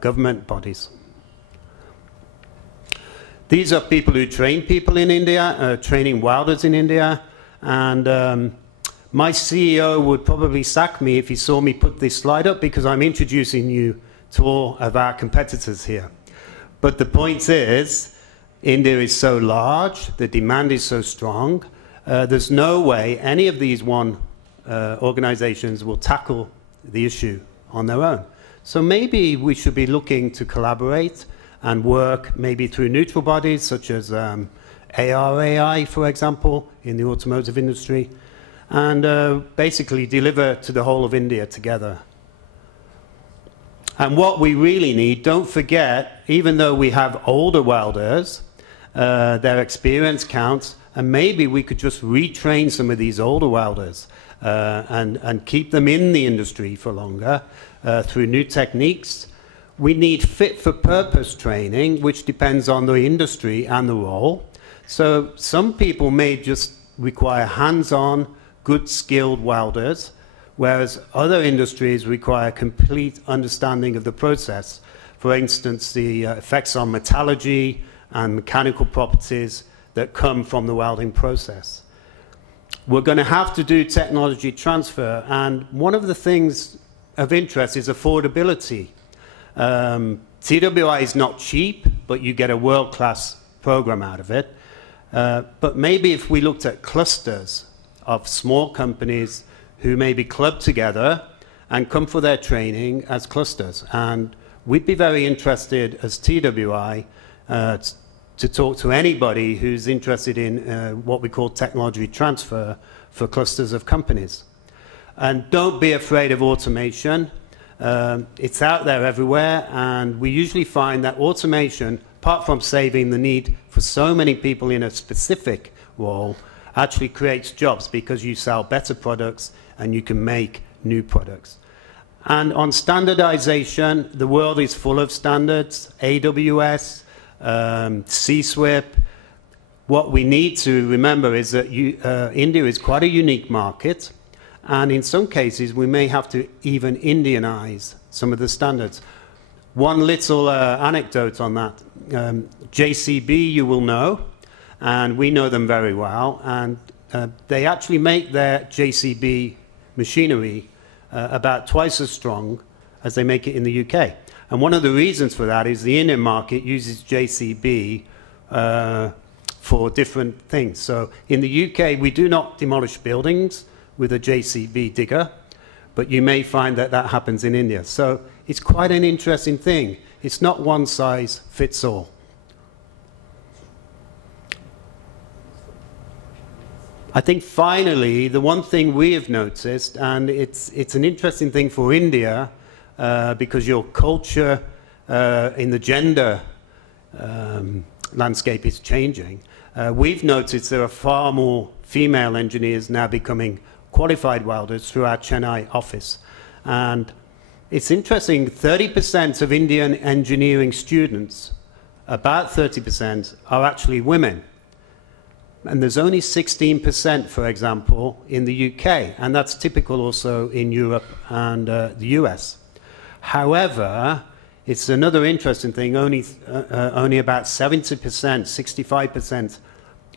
government bodies. These are people who train people in India, training welders in India, and my CEO would probably sack me if he saw me put this slide up, because I'm introducing you to all of our competitors here. But the point is, India is so large, the demand is so strong, there's no way any of these organizations will tackle the issue on their own. So maybe we should be looking to collaborate and work maybe through neutral bodies such as ARAI, for example, in the automotive industry, and basically deliver to the whole of India together. And what we really need, don't forget, even though we have older welders, their experience counts, and maybe we could just retrain some of these older welders and keep them in the industry for longer through new techniques. We need fit-for-purpose training, which depends on the industry and the role. So some people may just require hands-on, good skilled welders, whereas other industries require complete understanding of the process. For instance, the effects on metallurgy and mechanical properties that come from the welding process. We're going to have to do technology transfer, and one of the things of interest is affordability. TWI is not cheap, but you get a world-class program out of it. But maybe if we looked at clusters of small companies who may be clubbed together and come for their training as clusters. And we'd be very interested as TWI to talk to anybody who's interested in what we call technology transfer for clusters of companies. And don't be afraid of automation. It's out there everywhere, and we usually find that automation, apart from saving the need for so many people in a specific role, actually creates jobs because you sell better products and you can make new products. And on standardization, the world is full of standards, AWS, C-SWIP. What we need to remember is that India is quite a unique market, and in some cases we may have to even Indianize some of the standards. One little anecdote on that. JCB you will know, and we know them very well, and they actually make their JCB machinery about twice as strong as they make it in the UK. And one of the reasons for that is the Indian market uses JCB for different things. So in the UK, we do not demolish buildings with a JCB digger, but you may find that that happens in India. So it's quite an interesting thing. It's not one size fits all. I think finally, the one thing we have noticed, and it's an interesting thing for India, because your culture in the gender landscape is changing. We've noticed there are far more female engineers now becoming qualified welders through our Chennai office. And it's interesting, 30% of Indian engineering students, about 30%, are actually women. And there's only 16%, for example, in the UK, and that's typical also in Europe and the US. However, it's another interesting thing, only about 70%, 65%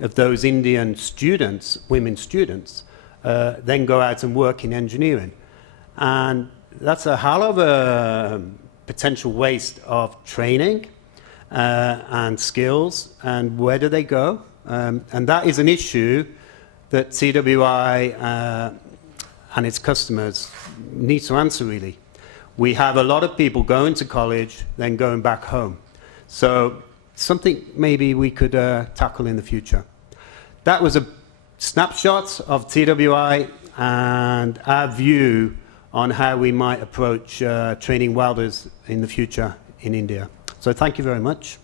of those Indian students, women students, then go out and work in engineering. And that's a hell of a potential waste of training and skills, and where do they go? And that is an issue that TWI and its customers need to answer, really. We have a lot of people going to college, then going back home. So something maybe we could tackle in the future. That was a snapshot of TWI and our view on how we might approach training welders in the future in India. So thank you very much.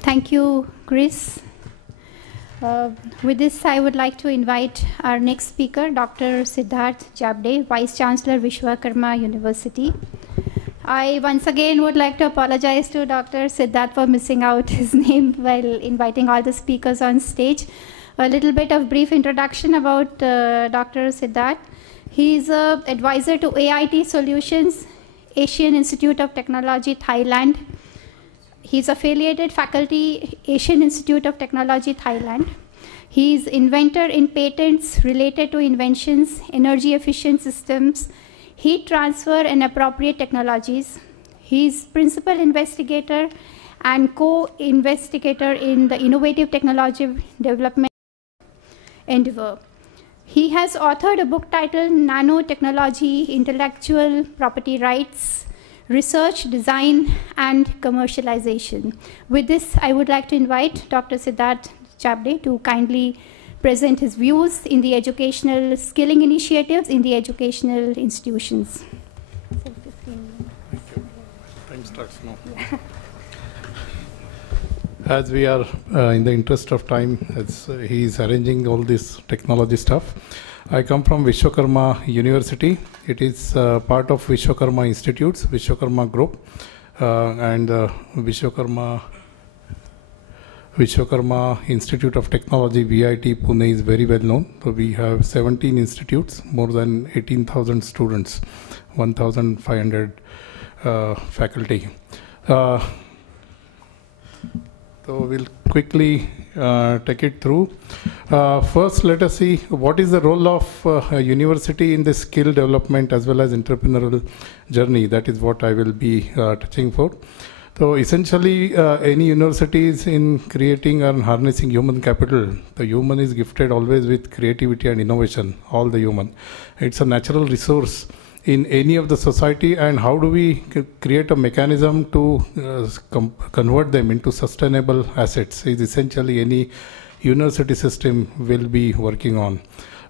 Thank you, Chris. With this, I would like to invite our next speaker, Dr. Siddharth Jabde, Vice Chancellor, Vishwakarma University. I once again would like to apologize to Dr. Siddharth for missing out his name while inviting all the speakers on stage. A little bit of brief introduction about Dr. Siddharth. He is an advisor to AIT Solutions, Asian Institute of Technology, Thailand. He's affiliated faculty, Asian Institute of Technology, Thailand. He's inventor in patents related to inventions, energy efficient systems, heat transfer and appropriate technologies. He's principal investigator and co-investigator in the innovative technology development endeavor. He has authored a book titled Nanotechnology, Intellectual Property Rights, Research, Design, and Commercialization. With this, I would like to invite Dr. Siddharth Jabde to kindly present his views in the educational skilling initiatives in the educational institutions. Time starts now. Yeah. As we are in the interest of time, as he's arranging all this technology stuff, I come from Vishwakarma University. It is part of Vishwakarma Institutes, Vishwakarma Group, and Vishwakarma Institute of Technology, VIT, Pune is very well known. So we have 17 institutes, more than 18,000 students, 1,500 faculty. So we'll quickly take it through. First, let us see what is the role of a university in this skill development as well as entrepreneurial journey. That is what I will be touching for. So essentially, any universities in creating and harnessing human capital, the human is gifted always with creativity and innovation, all the human. It's a natural resource in any of the society, and how do we create a mechanism to convert them into sustainable assets is essentially any university system will be working on.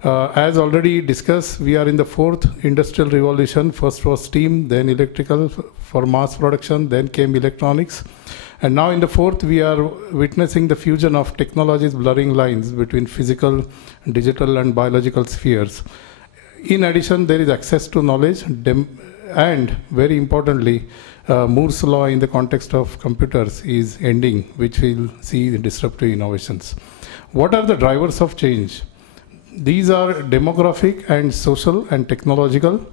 As already discussed, we are in the fourth industrial revolution. First was steam, then electrical for mass production, then came electronics. And now in the fourth, we are witnessing the fusion of technologies blurring lines between physical, digital, and biological spheres. In addition, there is access to knowledge, and very importantly, Moore's law in the context of computers is ending, which will see the disruptive innovations. What are the drivers of change? These are demographic and social and technological.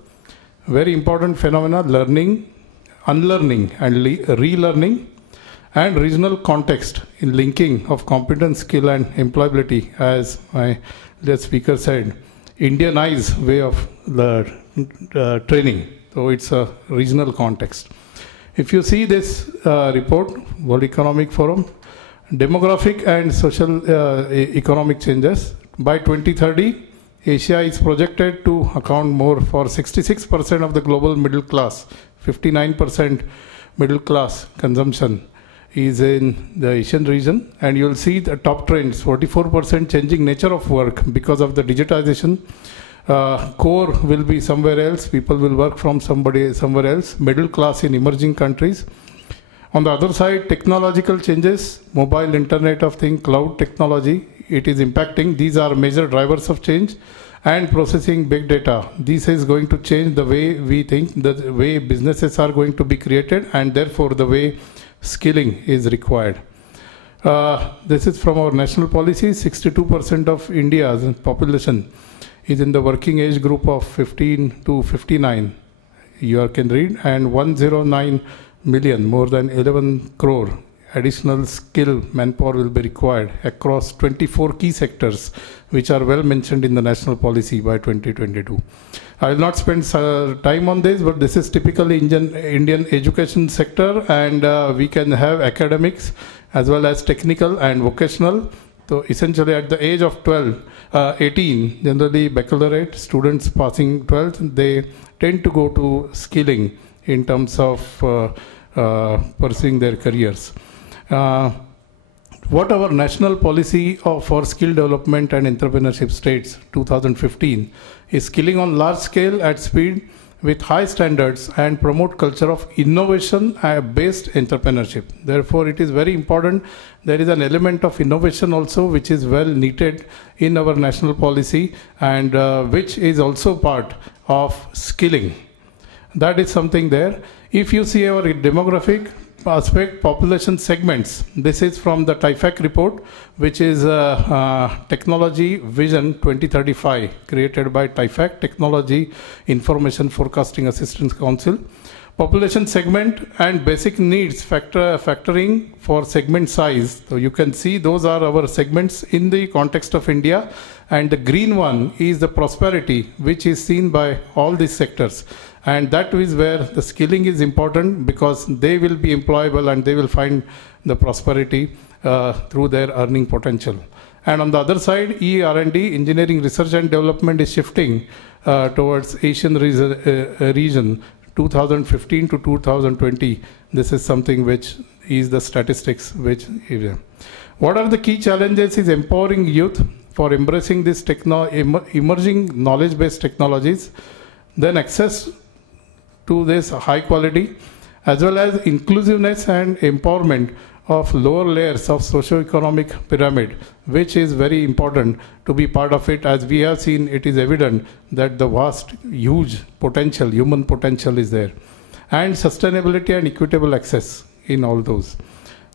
Very important phenomena: learning, unlearning, and relearning, and regional context in linking of competence, skill, and employability, as my speaker said. Indianized way of the training. So it's a regional context. If you see this report, World Economic Forum, demographic and social economic changes, by 2030, Asia is projected to account more for 66% of the global middle class, 59% middle class consumption is in the Asian region, and you'll see the top trends: 44% changing nature of work because of the digitization. Core will be somewhere else, people will work from somewhere else, middle class in emerging countries. On the other side, technological changes, mobile, Internet of Things, cloud technology, it is impacting. These are major drivers of change. And processing big data. This is going to change the way we think, the way businesses are going to be created, and therefore the way skilling is required. This is from our national policy. 62% of India's population is in the working age group of 15 to 59. You can read, and 109 million, more than 11 crore additional skill manpower will be required across 24 key sectors, which are well mentioned in the national policy by 2022. I will not spend time on this, but this is typically Indian education sector, and we can have academics as well as technical and vocational. So essentially at the age of 18, generally baccalaureate students passing 12th, they tend to go to skilling in terms of pursuing their careers. What our national policy for skill development and entrepreneurship states 2015 is skilling on large scale at speed with high standards and promote culture of innovation based entrepreneurship. Therefore, it is very important. There is an element of innovation also which is well knitted in our national policy, and which is also part of skilling. That is something there. If you see our demographic aspect, population segments, this is from the TIFAC report, which is Technology Vision 2035, created by TIFAC, Technology Information Forecasting Assistance Council. Population segment and basic needs factoring for segment size. So you can see those are our segments in the context of India, and the green one is the prosperity, which is seen by all these sectors. And that is where the skilling is important, because they will be employable and they will find the prosperity through their earning potential. And on the other side, ER&D, engineering research and development, is shifting towards Asian region 2015 to 2020. This is something which is the statistics which. What are the key challenges is empowering youth for embracing this emerging knowledge-based technologies, then access to this high quality, as well as inclusiveness and empowerment of lower layers of socio-economic pyramid, which is very important to be part of it. As we have seen, it is evident that the vast, huge potential, human potential is there. And sustainability and equitable access in all those.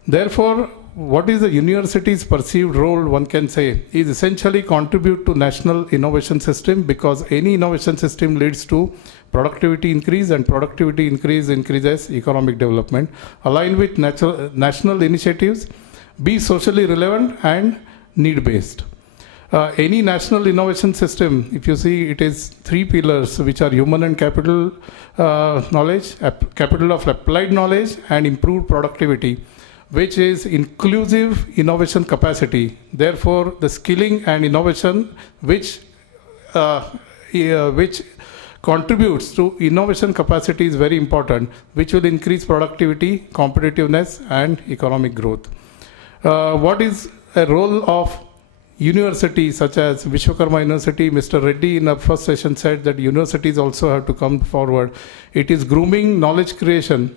Therefore, what is the university's perceived role, one can say, is essentially contribute to national innovation system, because any innovation system leads to productivity increase, and productivity increases economic development, align with national initiatives, be socially relevant and need-based. Any national innovation system, if you see, it is three pillars, which are human and capital knowledge, capital of applied knowledge, and improved productivity, which is inclusive innovation capacity. Therefore, the skilling and innovation which contributes to innovation capacity is very important, which will increase productivity, competitiveness, and economic growth. What is a role of universities such as Vishwakarma University? Mr. Reddy in the first session said that universities also have to come forward. It is grooming knowledge creation,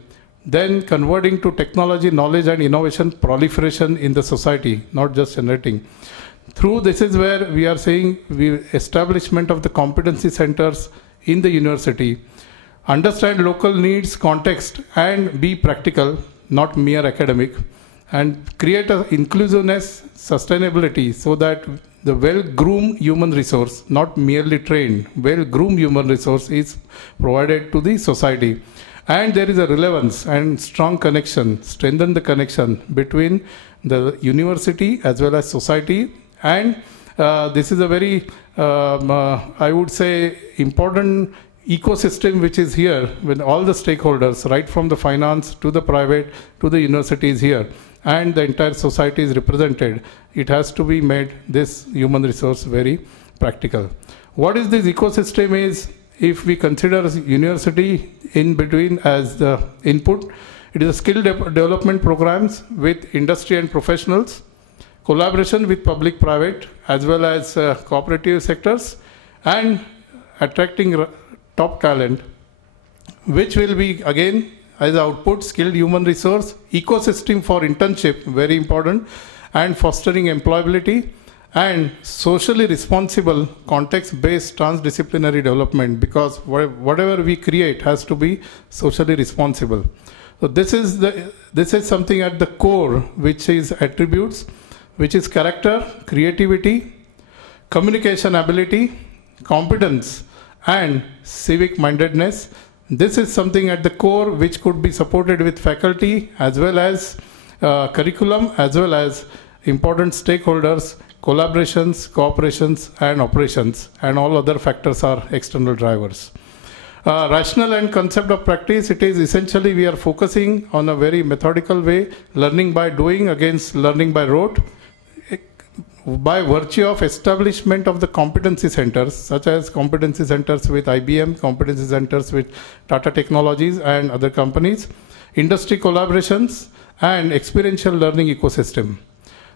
then converting to technology, knowledge and innovation proliferation in the society, not just generating. Through this is where we are saying establishment of the competency centers in the university, understand local needs, context, and be practical, not mere academic, and create an inclusiveness, sustainability, so that the well-groomed human resource, not merely trained, well-groomed human resource is provided to the society. And there is a relevance and strong connection, strengthen the connection between the university as well as society. And this is a very, I would say, important ecosystem which is here with all the stakeholders, right from the finance to the private to the universities here, and the entire society is represented. It has to be made, this human resource, very practical. What is this ecosystem is, if we consider university in between as the input, it is a skill development programs with industry and professionals, collaboration with public, private, as well as cooperative sectors, and attracting top talent, which will be again as output, skilled human resource, ecosystem for internship, very important, and fostering employability, and socially responsible context-based transdisciplinary development, because whatever we create has to be socially responsible. So this is something at the core, which is attributes, which is character, creativity, communication ability, competence, and civic mindedness. This is something at the core which could be supported with faculty as well as curriculum, as well as important stakeholders, collaborations, cooperations, and operations, and all other factors are external drivers. Rational and concept of practice, it is essentially we are focusing on a very methodical way, learning by doing against learning by rote, by virtue of establishment of the competency centers, such as competency centers with IBM, competency centers with Tata Technologies and other companies, industry collaborations, and experiential learning ecosystem.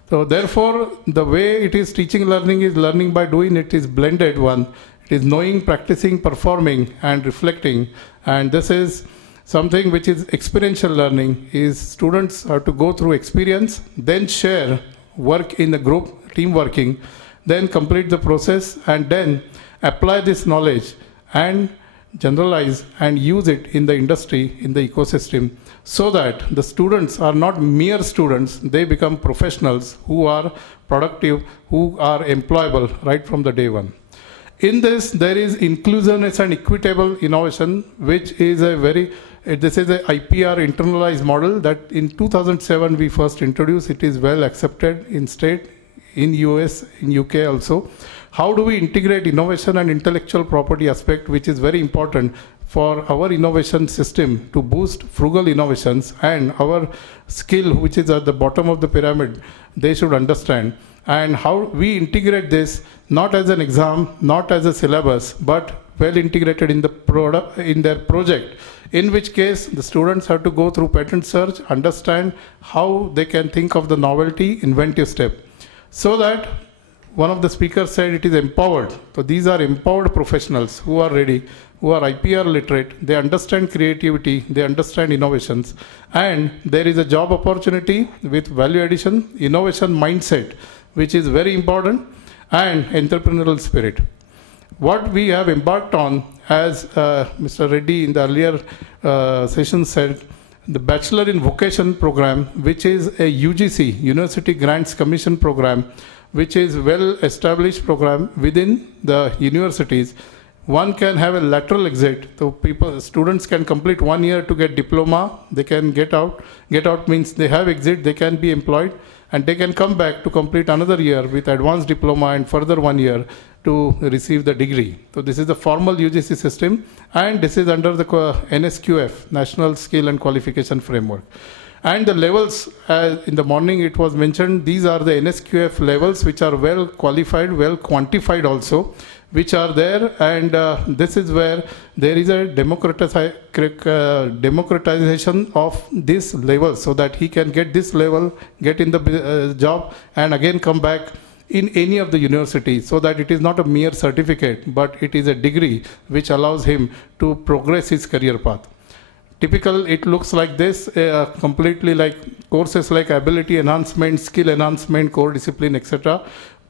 So therefore, the way it is teaching learning is learning by doing, it is blended one. It is knowing, practicing, performing, and reflecting. And this is something which is experiential learning, is students have to go through experience, then share, work in a group, team working, then complete the process, and then apply this knowledge and generalize and use it in the industry, in the ecosystem, so that the students are not mere students, they become professionals who are productive, who are employable right from the day one. In this, there is inclusiveness and equitable innovation, which is a very, this is a IPR internalized model that in 2007 we first introduced. It is well accepted in state, in US, in UK also. How do we integrate innovation and intellectual property aspect, which is very important for our innovation system to boost frugal innovations, and our skill, which is at the bottom of the pyramid, they should understand. And how we integrate this, not as an exam, not as a syllabus, but well integrated in the product, in their project, in which case the students have to go through patent search, understand how they can think of the novelty, inventive step, so that one of the speakers said it is empowered. So these are empowered professionals who are ready, who are IPR literate, they understand creativity, they understand innovations, and there is a job opportunity with value addition, innovation mindset, which is very important, and entrepreneurial spirit. What we have embarked on, as Mr. Reddy in the earlier session said, the Bachelor in Vocation program, which is a UGC, University Grants Commission program, which is well-established program within the universities. One can have a lateral exit, so students can complete 1 year to get diploma, they can get out. Get out means they have exit, they can be employed, and they can come back to complete another year with advanced diploma and further 1 year to receive the degree. So this is the formal UGC system, and this is under the NSQF, National Skill and Qualification Framework. And the levels, in the morning it was mentioned, these are the NSQF levels which are well qualified, well quantified also, which are there, and this is where there is a democratization of this level, so that he can get this level, get in the job, and again come back in any of the universities, so that it is not a mere certificate, but it is a degree which allows him to progress his career path. Typical, it looks like this, completely like courses like ability enhancement, skill enhancement, core discipline, etc.,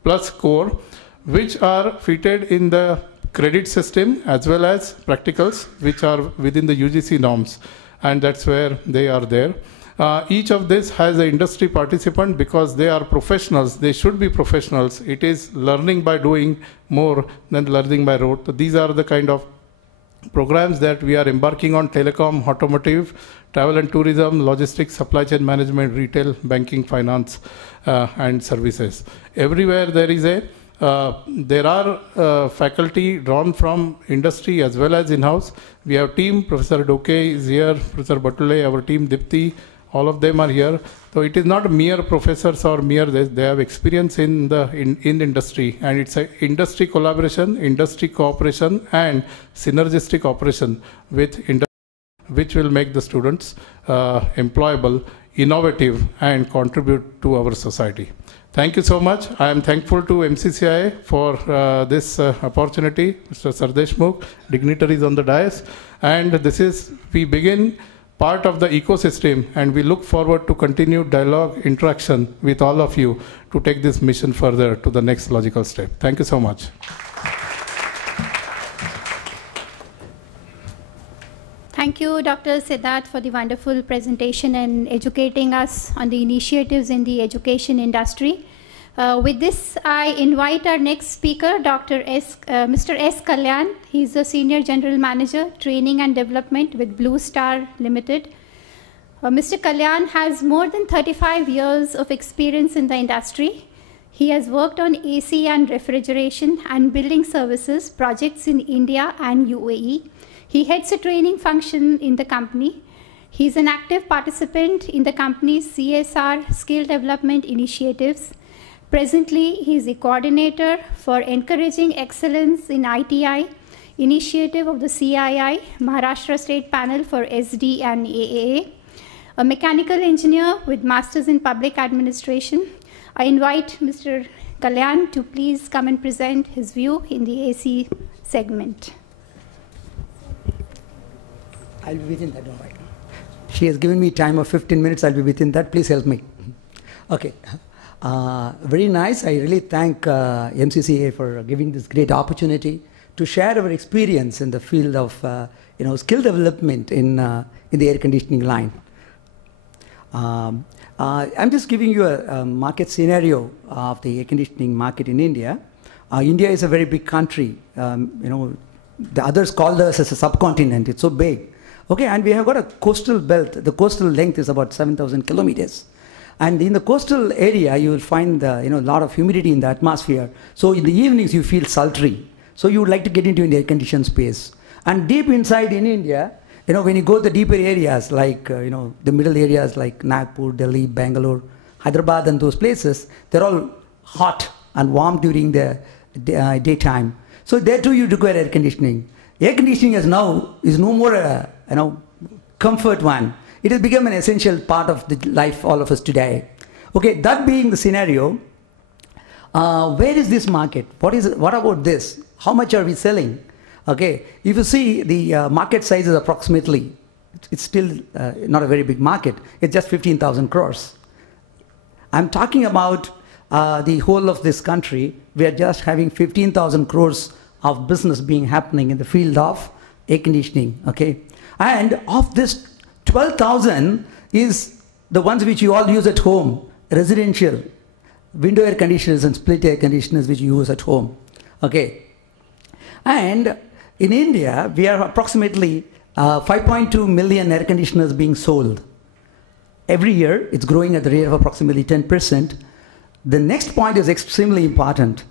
plus core, which are fitted in the credit system as well as practicals, which are within the UGC norms, and that's where they are there. Each of this has an industry participant because they are professionals. They should be professionals. It is learning by doing more than learning by rote. So these are the kind of programs that we are embarking on: telecom, automotive, travel and tourism, logistics, supply chain management, retail, banking, finance, and services. Everywhere there is a there are faculty drawn from industry as well as in-house. We have team, Professor Doke is here, Professor Batule, our team Dipti, all of them are here. So it is not mere professors or mere they have experience in the industry, and it's a industry collaboration, industry cooperation, and synergistic operation with industry, which will make the students employable, innovative, and contribute to our society. Thank you so much. I am thankful to MCCIA for this opportunity. Mr. Sardeshmukh, dignitaries on the dais. And this is, we begin part of the ecosystem, and we look forward to continued dialogue, interaction with all of you to take this mission further to the next logical step. Thank you so much. Thank you, Dr. Siddharth, for the wonderful presentation and educating us on the initiatives in the education industry. With this, I invite our next speaker, Mr. S. Kalyan. He's the Senior General Manager, Training and Development with Blue Star Limited. Mr. Kalyan has more than 35 years of experience in the industry. He has worked on AC and refrigeration and building services projects in India and UAE. He heads a training function in the company. He's an active participant in the company's CSR skill development initiatives. Presently, he is the coordinator for encouraging excellence in ITI, initiative of the CII, Maharashtra State Panel for SD and AAA, a mechanical engineer with Masters in Public Administration. I invite Mr. Kalyan to please come and present his view in the AC segment. I'll be within that, don't worry. She has given me time of 15 minutes, I'll be within that, please help me. Okay, very nice. I really thank MCCIA for giving this great opportunity to share our experience in the field of skill development in the air conditioning line. I'm just giving you a market scenario of the air conditioning market in India. India is a very big country. The others call us as a subcontinent. It's so big. Okay, and we have got a coastal belt. The coastal length is about 7,000 kilometers. And in the coastal area, you will find a lot of humidity in the atmosphere. So in the evenings, you feel sultry. So you would like to get into an air-conditioned space. And deep inside in India, when you go to the deeper areas, like, the middle areas like Nagpur, Delhi, Bangalore, Hyderabad, and those places, they're all hot and warm during the daytime. So there too, you require air conditioning. Air conditioning is no more a comfort one. It has become an essential part of the life all of us today. Okay, that being the scenario, Where is this market? What about this? How much are we selling? Okay, if you see the market size is approximately, it's still not a very big market. It's just 15,000 crores. I'm talking about the whole of this country. We are just having 15,000 crores of business being happening in the field of air conditioning. Okay, and of this 12,000 is the ones which you all use at home, residential, window air conditioners and split air conditioners which you use at home. Okay, and in India we are approximately 5.2 million air conditioners being sold. Every year it's growing at the rate of approximately 10%. The next point is extremely important.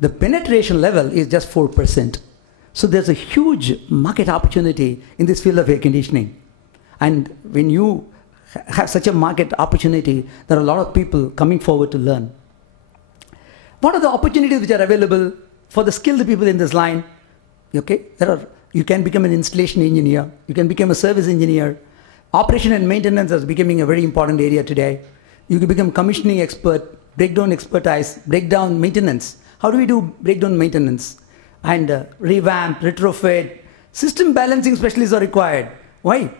The penetration level is just 4%. So there's a huge market opportunity in this field of air conditioning. And when you have such a market opportunity, there are a lot of people coming forward to learn. What are the opportunities which are available for the skilled people in this line? Okay, you can become an installation engineer, you can become a service engineer. Operation and maintenance is becoming a very important area today. You can become commissioning expert, breakdown expertise, breakdown maintenance. How do we do breakdown maintenance? And revamp, retrofit, system balancing specialists are required. Why?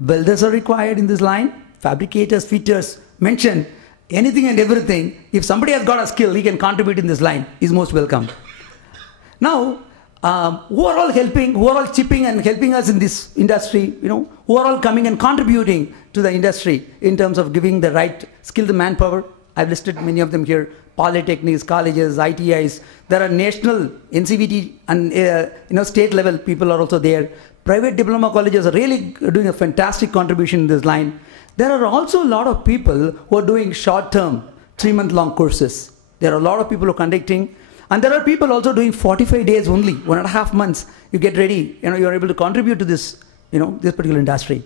Welders are required in this line, fabricators, fitters, mention anything and everything. If somebody has got a skill, he can contribute in this line, is most welcome. Now, who are all helping, who are all chipping and helping us in this industry, who are all coming and contributing to the industry in terms of giving the right skilled manpower? I've listed many of them here. Polytechnics, colleges, ITIs. There are national NCVT and state level people are also there. Private diploma colleges are really doing a fantastic contribution in this line. There are also a lot of people who are doing short-term, 3-month-long courses. There are a lot of people who are conducting. And there are people also doing 45 days only, 1.5 months. You get ready, you are able to contribute to this, this particular industry.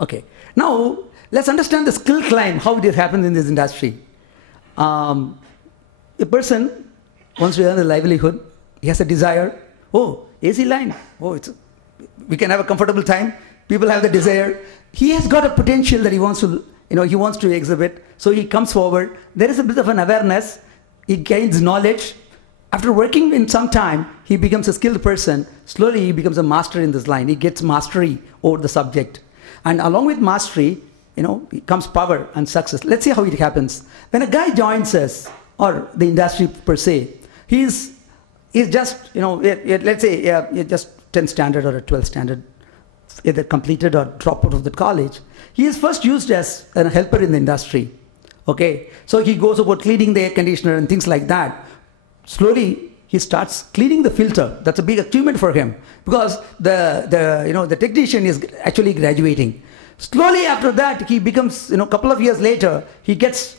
Okay. Now, let's understand the skill climb, how it happens in this industry. A person wants to earn a livelihood. He has a desire. Oh, AC line. Oh, we can have a comfortable time. People have the desire. He has got a potential that he wants to exhibit. So he comes forward. There is a bit of an awareness. He gains knowledge. After working in some time, he becomes a skilled person. Slowly, he becomes a master in this line. He gets mastery over the subject. And along with mastery, comes power and success. Let's see how it happens. When a guy joins us, or the industry per se, he's just, let's say, just 10th standard or a 12th standard, either completed or dropped out of the college. He is first used as a helper in the industry. Okay, so he goes about cleaning the air conditioner and things like that. Slowly, he starts cleaning the filter. That's a big achievement for him because the technician is actually graduating. Slowly after that, he becomes, a couple of years later, he gets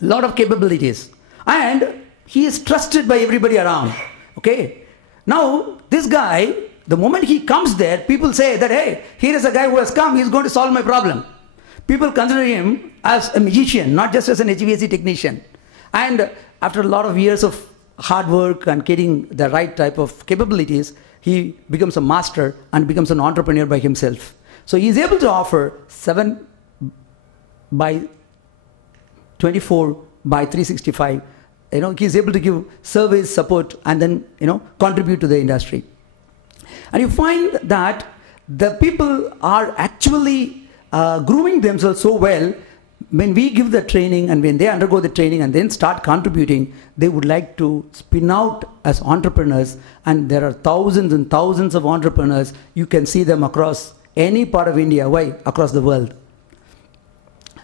a lot of capabilities. And he is trusted by everybody around. Okay, now this guy, the moment he comes there, people say that, hey, here is a guy who has come, he's going to solve my problem. People consider him as a magician, not just as an HVAC technician. And after a lot of years of hard work and getting the right type of capabilities, he becomes a master and becomes an entrepreneur by himself. So he is able to offer 7 by 24 by 365. He is able to give service, support, and then, contribute to the industry. And you find that the people are actually grooming themselves so well. When we give the training and when they undergo the training and then start contributing, they would like to spin out as entrepreneurs. And there are thousands and thousands of entrepreneurs. You can see them across any part of India, why? Across the world.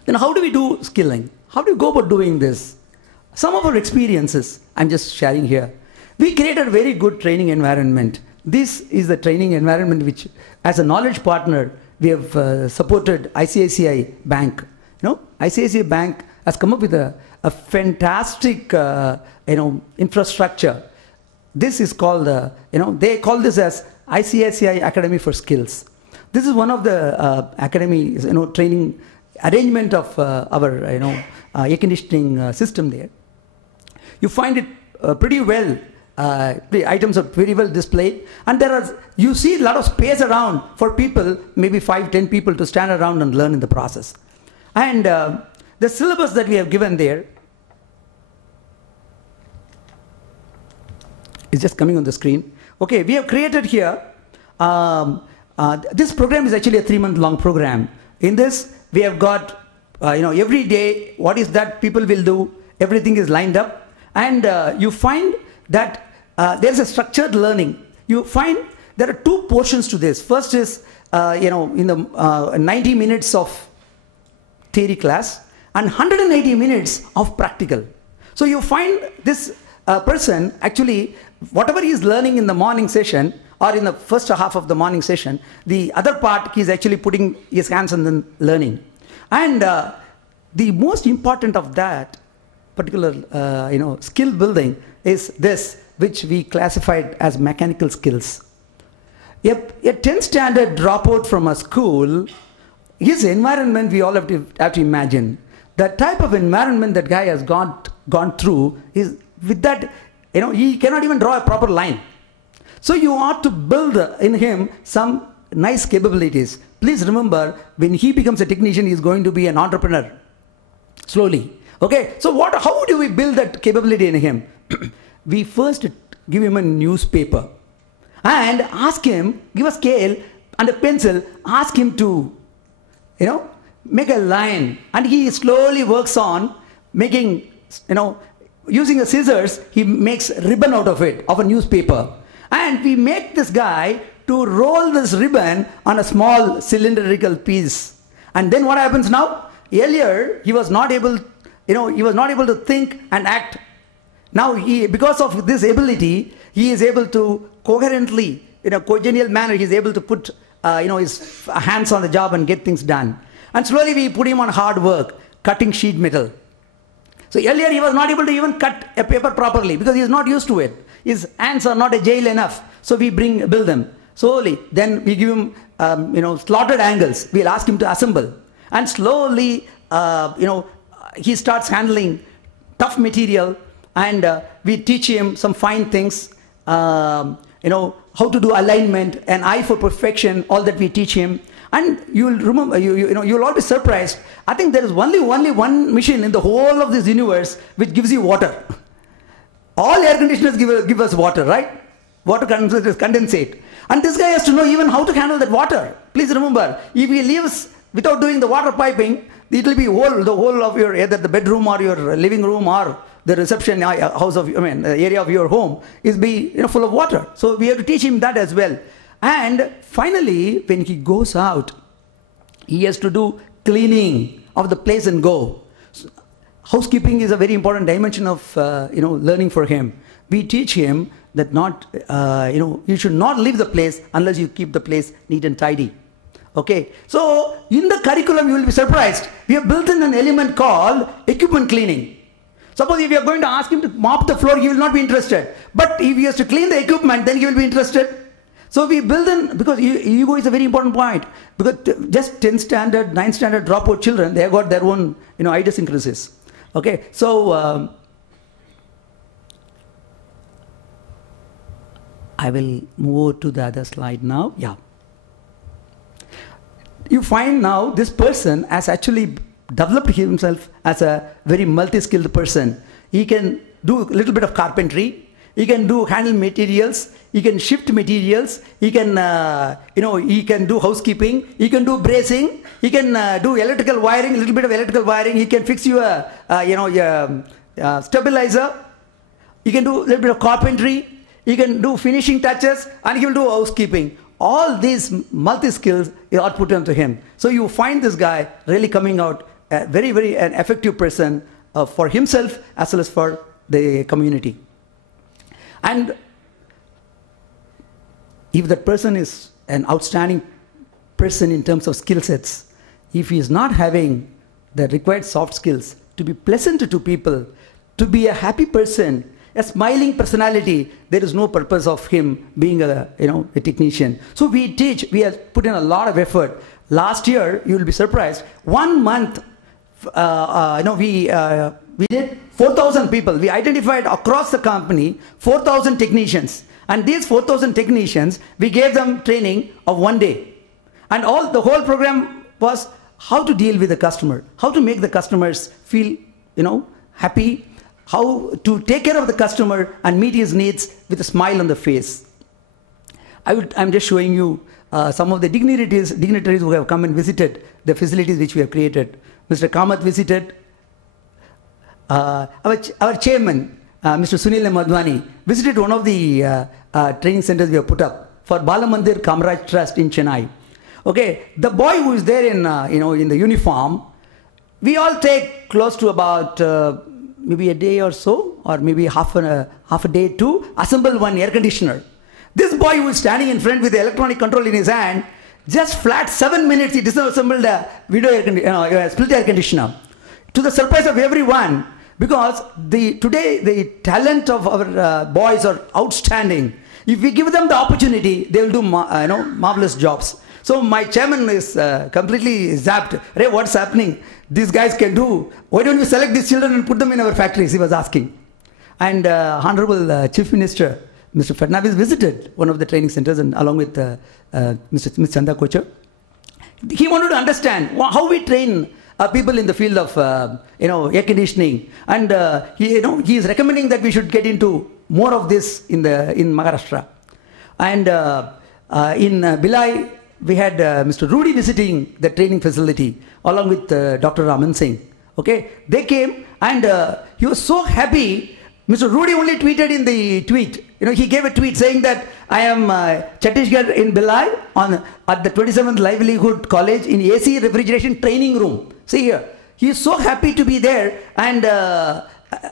Then how do we do skilling? How do we go about doing this? Some of our experiences, I'm just sharing here. We created a very good training environment. This is the training environment which, as a knowledge partner, we have supported ICICI Bank. ICICI Bank has come up with a fantastic, infrastructure. This is called, they call this as ICICI Academy for Skills. This is one of the academy, training arrangement of our, air conditioning system there. You find it pretty well. The items are very well displayed, and you see a lot of space around for people, maybe 5-10 people to stand around and learn in the process. And the syllabus that we have given there, It's just coming on the screen. Okay, we have created here, this program is actually a 3-month-long program. In this, we have got, every day, what is that people will do, everything is lined up, and you find that there's a structured learning. You find there are 2 portions to this. First is, in the 90 minutes of theory class and 180 minutes of practical. So you find this person actually, whatever he is learning in the morning session or in the first half of the morning session, the other part he is actually putting his hands on the learning. And the most important of that particular skill building is this, which we classified as mechanical skills. A 10th standard dropout from a school, his environment we all have to imagine. The type of environment that guy has gone through is with that, he cannot even draw a proper line. So you ought to build in him some nice capabilities. Please remember, when he becomes a technician, he is going to be an entrepreneur. Slowly. Okay, so how do we build that capability in him? We first give him a newspaper and ask him, give a scale and a pencil, ask him to, make a line, and he slowly works on making, using the scissors, he makes ribbon out of it, of a newspaper. And we make this guy to roll this ribbon on a small cylindrical piece. And then what happens now? Earlier, he was not able, to think and act. Now, because of this ability, he is able to coherently, in a congenial manner, he is able to put, his hands on the job and get things done. And slowly we put him on hard work, cutting sheet metal. So earlier he was not able to even cut a paper properly because he is not used to it. His hands are not agile enough. So we build them slowly. Then we give him, slotted angles. We'll ask him to assemble. And slowly, he starts handling tough material, and we teach him some fine things, how to do alignment, an eye for perfection, all that we teach him. And you'll remember, you'll all be surprised. I think there is only one machine in the whole of this universe which gives you water. All air conditioners give us water, right? Water condensate. And this guy has to know even how to handle that water. Please remember, if he leaves without doing the water piping, it will be the whole of your, either the bedroom or your living room or the reception house of, the area of your home is full of water. So we have to teach him that as well. And finally, when he goes out, he has to do cleaning of the place and go. So, housekeeping is a very important dimension of learning for him. We teach him that you should not leave the place unless you keep the place neat and tidy. Okay, so in the curriculum you will be surprised. We have built in an element called equipment cleaning. Suppose if you are going to ask him to mop the floor, he will not be interested. But if he has to clean the equipment, then he will be interested. So we build in, because ego is a very important point. Because just 10th standard, 9th standard dropout children, they have got their own idiosyncrasies. Okay, so I will move to the other slide now. Yeah. You find now this person has actually developed himself as a very multi-skilled person. He can do a little bit of carpentry. He can handle materials. He can shift materials. He can, he can do housekeeping. He can do bracing. He can do electrical wiring, a little bit of electrical wiring. He can fix you a stabilizer. He can do a little bit of carpentry. He can do finishing touches, and he will do housekeeping. All these multi-skills are put onto him. So you find this guy really coming out a very, very an effective person for himself as well as for the community. And if that person is an outstanding person in terms of skill sets, if he is not having the required soft skills to be pleasant to people, to be a happy person, a smiling personality, there is no purpose of him being a technician. So we have put in a lot of effort. Last year, you will be surprised, 1 month, we did 4,000 people. We identified across the company 4,000 technicians. And these 4,000 technicians, we gave them training of 1 day. And the whole program was how to deal with the customer, how to make the customers feel, happy, how to take care of the customer and meet his needs with a smile on the face. I'm just showing you some of the dignitaries who have come and visited the facilities which we have created. Mr. Kamath visited. Our chairman, Mr. Sunil Madhwani, visited one of the training centers we have put up for Balamandir Kamraj Trust in Chennai. Okay, the boy who is there in in the uniform, we all take close to about maybe a day or so, or maybe half a day to assemble one air conditioner. This boy who is standing in front with the electronic control in his hand, just flat 7 minutes he disassembled a split air conditioner. To the surprise of everyone, because today the talent of our boys are outstanding. If we give them the opportunity, they will do marvelous jobs. So my chairman is completely zapped. Hey, what's happening? These guys can do. Why don't we select these children and put them in our factories? He was asking. And Honorable Chief Minister, Mr. Fadnavis visited one of the training centers and along with Ms. Chanda Kocher. He wanted to understand how we train people in the field of air conditioning, and he is recommending that we should get into more of this in Maharashtra. And in Bhilai, we had Mr. Rudy visiting the training facility along with Dr. Raman Singh. Okay, they came and he was so happy. Mr. Rudy only tweeted in the tweet. He gave a tweet saying that I am Chhattisgarh in Bhilai at the 27th Livelihood College in AC refrigeration training room. See here, he is so happy to be there, and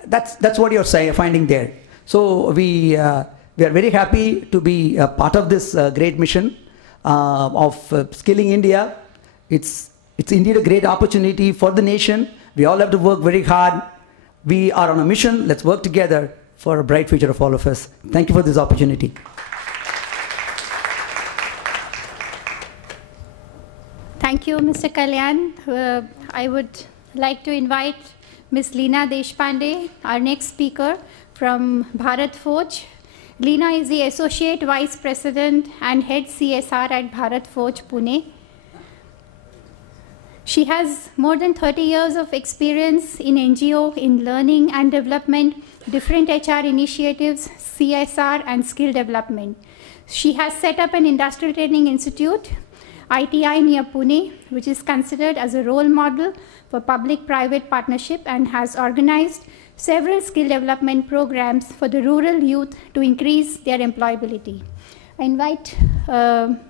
that's what you're finding there. So we are very happy to be a part of this great mission of skilling India. It's indeed a great opportunity for the nation. We all have to work very hard. We are on a mission. Let's work together for a bright future of all of us. Thank you for this opportunity. Thank you, Mr. Kalyan. I would like to invite Ms. Leena Deshpande, our next speaker from Bharat Forge. Leena is the Associate Vice President and Head CSR at Bharat Forge, Pune. She has more than 30 years of experience in NGO, in learning and development, different HR initiatives, CSR, and skill development. She has set up an industrial training institute, ITI near Pune, which is considered as a role model for public-private partnership, and has organized several skill development programs for the rural youth to increase their employability. I invite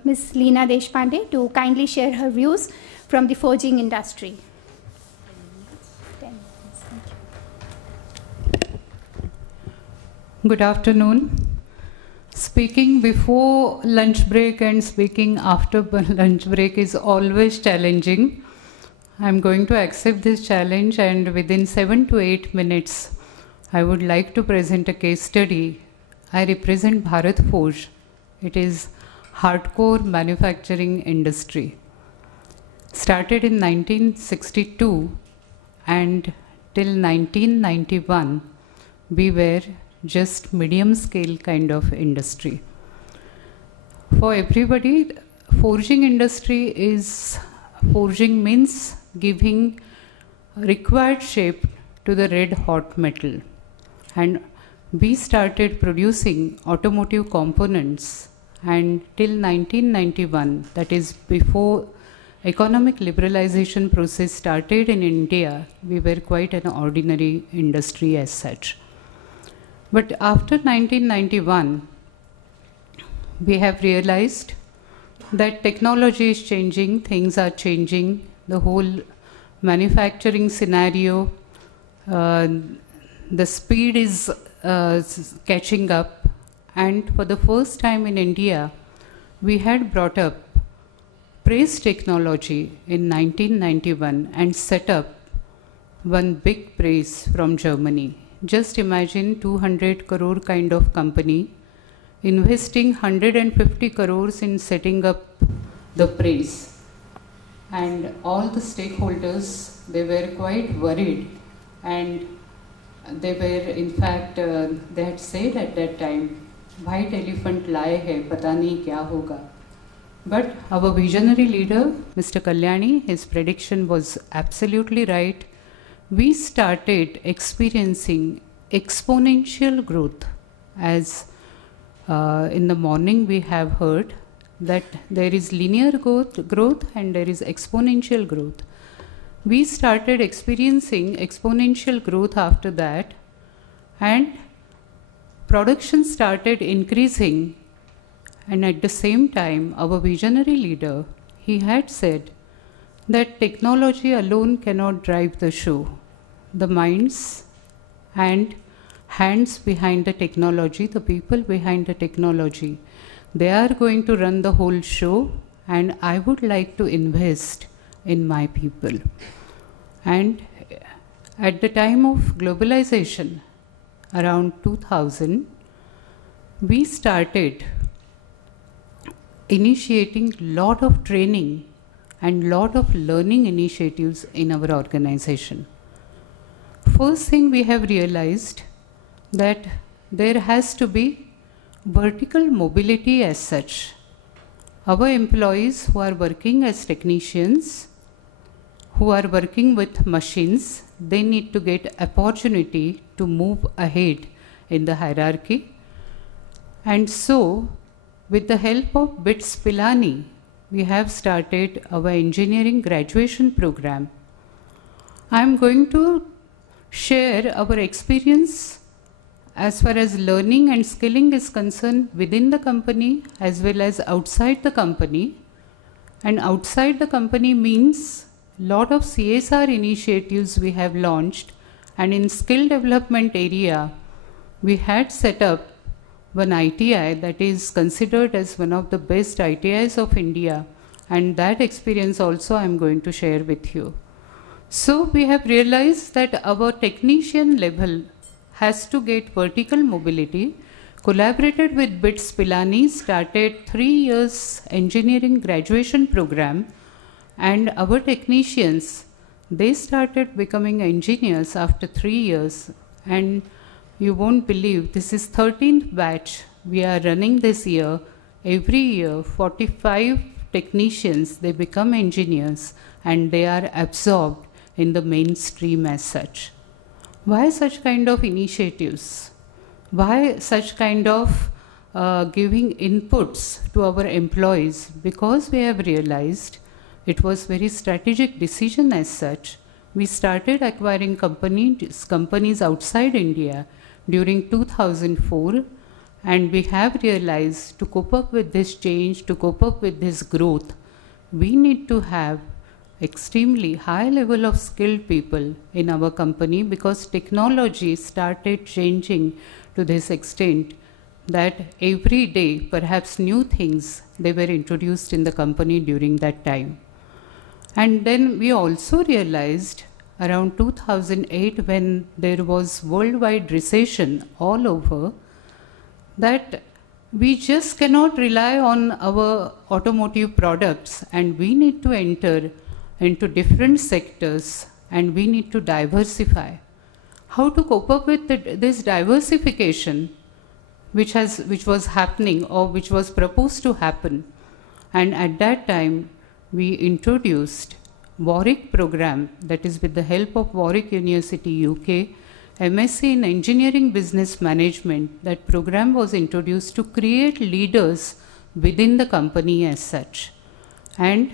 Ms. Leena Deshpande to kindly share her views from the forging industry. Good afternoon. Speaking before lunch break and speaking after lunch break is always challenging. I'm going to accept this challenge, and within 7 to 8 minutes, I would like to present a case study. I represent Bharat Forge. It is hardcore manufacturing industry. Started in 1962, and till 1991, we were just medium scale kind of industry. For everybody, forging industry is, forging means giving required shape to the red hot metal. And we started producing automotive components, and till 1991, that is before economic liberalization process started in India, we were quite an ordinary industry as such. But after 1991, we have realized that technology is changing, things are changing, the whole manufacturing scenario, the speed is catching up, and for the first time in India, we had brought up press technology in 1991 and set up one big press from Germany. Just imagine 200 crore kind of company investing 150 crores in setting up the press. And all the stakeholders, they were quite worried, and they were, in fact, they had said at that time, white elephant lie hai, pata nahi kya hoga. But our visionary leader, Mr. Kalyani, his prediction was absolutely right. We started experiencing exponential growth. As in the morning we have heard that there is linear growth and there is exponential growth. We started experiencing exponential growth after that, and production started increasing. And at the same time, our visionary leader, he had said that technology alone cannot drive the show. The minds and hands behind the technology, the people behind the technology, they are going to run the whole show, and I would like to invest in my people. And at the time of globalization, around 2000, we started initiating lot of training and lot of learning initiatives in our organization. First thing we have realized that there has to be vertical mobility as such. Our employees who are working as technicians, who are working with machines, they need to get opportunity to move ahead in the hierarchy. And so, with the help of BITS Pilani, we have started our engineering graduation program. I am going to share our experience as far as learning and skilling is concerned within the company as well as outside the company. And outside the company means lot of CSR initiatives we have launched, and in skill development area, we had set up one ITI that is considered as one of the best ITIs of India, and that experience also I am going to share with you. So we have realized that our technician level has to get vertical mobility, collaborated with BITS Pilani, started 3 years engineering graduation program, and our technicians, they started becoming engineers after 3 years. And you won't believe, this is 13th batch we are running this year. Every year, 45 technicians, they become engineers and they are absorbed in the mainstream as such. Why such kind of initiatives? Why such kind of giving inputs to our employees? Because we have realized it was very strategic decision as such. We started acquiring companies outside India during 2004, and we have realized to cope up with this change, to cope up with this growth, we need to have extremely high level of skilled people in our company, because technology started changing to this extent that every day perhaps new things they were introduced in the company during that time. And then we also realized around 2008, when there was worldwide recession all over, that we just cannot rely on our automotive products, and we need to enter into different sectors and we need to diversify. How to cope up with this diversification which was happening or which was proposed to happen? And at that time we introduced Warwick program, that is with the help of Warwick University UK, MSc in Engineering Business Management. That program was introduced to create leaders within the company as such. And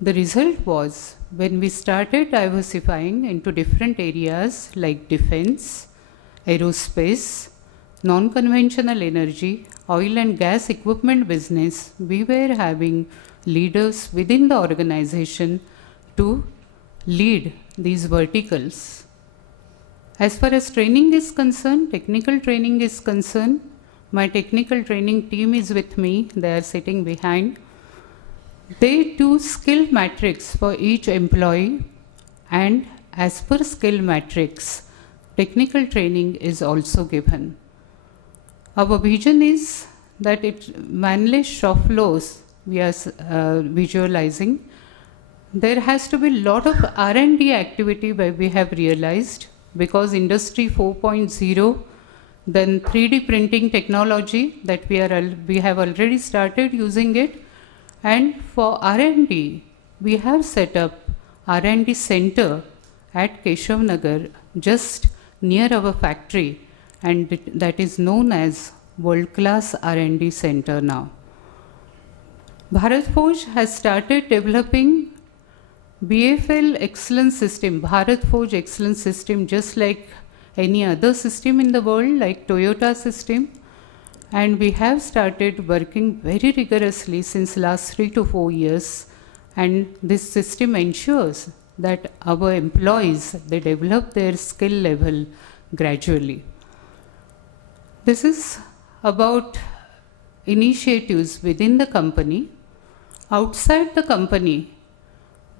the result was, when we started diversifying into different areas like defense, aerospace, non-conventional energy, oil and gas equipment business, we were having leaders within the organization to lead these verticals. As far as training is concerned, technical training is concerned, my technical training team is with me, they are sitting behind. They do skill matrix for each employee, and as per skill matrix, technical training is also given. Our vision is that manless shop floors we are visualizing. There has to be a lot of R&D activity where we have realized, because Industry 4.0, then 3D printing technology that we have already started using it. And for R&D, we have set up R&D center at Keshav Nagar, just near our factory, and that is known as world-class R&D center now. Bharat Forge has started developing BFL excellence system, Bharat Forge excellence system, just like any other system in the world, like Toyota system. And we have started working very rigorously since last 3 to 4 years. And this system ensures that our employees, they develop their skill level gradually. This is about initiatives within the company. Outside the company,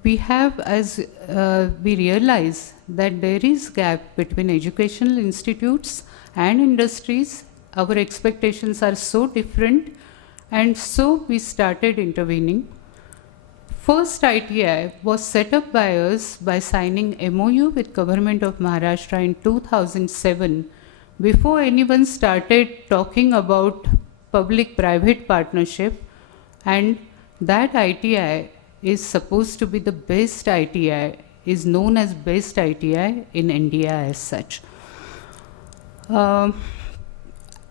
we have, as we realize that there is gap between educational institutes and industries. Our expectations are so different, and so we started intervening. First ITI was set up by us by signing MOU with Government of Maharashtra in 2007, before anyone started talking about public-private partnership, and that ITI is supposed to be the best ITI, is known as best ITI in India as such.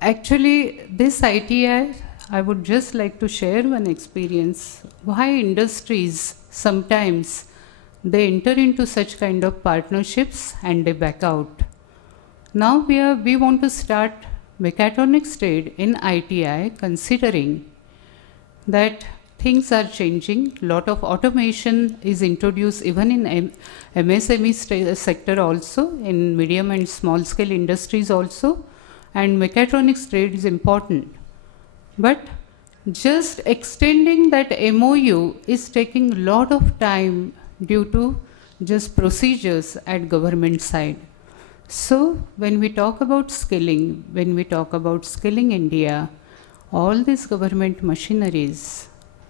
Actually, this ITI, I would just like to share one experience. Why industries sometimes they enter into such kind of partnerships and they back out. Now we want to start mechatronics trade in ITI, considering that things are changing. Lot of automation is introduced even in MSME sector also, in medium and small scale industries also, and mechatronics trade is important. But just extending that MOU is taking a lot of time due to just procedures at government side. So when we talk about skilling, when we talk about skilling India, all these government machineries,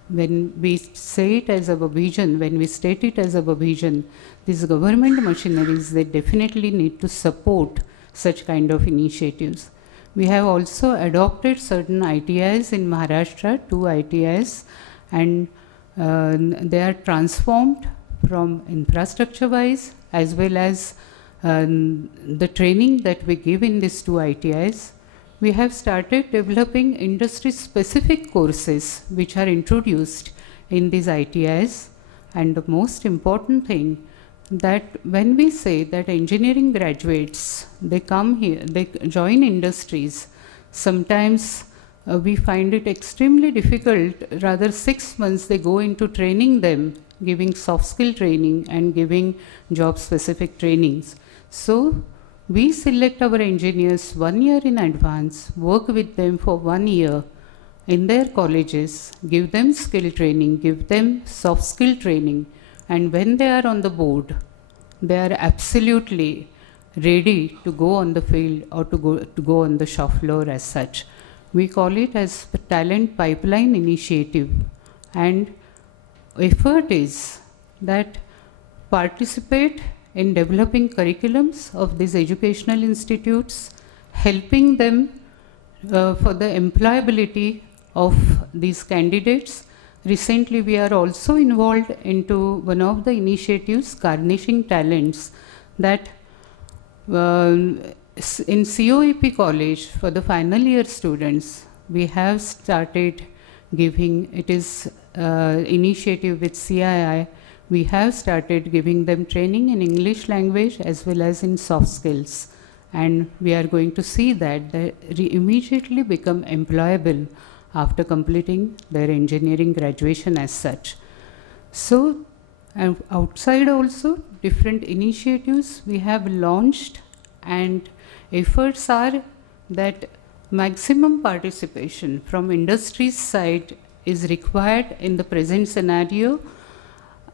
when we say it as our vision, when we state it as our vision, these government machineries, they definitely need to support such kind of initiatives. We have also adopted certain ITIs in Maharashtra, 2 ITIs, and they are transformed from infrastructure-wise as well as the training that we give in these 2 ITIs. We have started developing industry-specific courses which are introduced in these ITIs. And the most important thing, that when we say that engineering graduates, they come here, they join industries, sometimes we find it extremely difficult. Rather 6 months they go into training them, giving soft skill training and giving job specific trainings. So we select our engineers 1 year in advance, work with them for 1 year in their colleges, give them skill training, give them soft skill training, and when they are on the board, they are absolutely ready to go on the field or to go on the shop floor as such. We call it as the talent pipeline initiative, and effort is that participate in developing curriculums of these educational institutes, helping them for the employability of these candidates. Recently, we are also involved into one of the initiatives, garnishing talents, that in COEP college for the final year students, we have started giving, it is initiative with CII, we have started giving them training in English language as well as in soft skills. And we are going to see that they immediately become employable after completing their engineering graduation as such. So, and outside also, different initiatives we have launched, and efforts are that maximum participation from industry's side is required in the present scenario.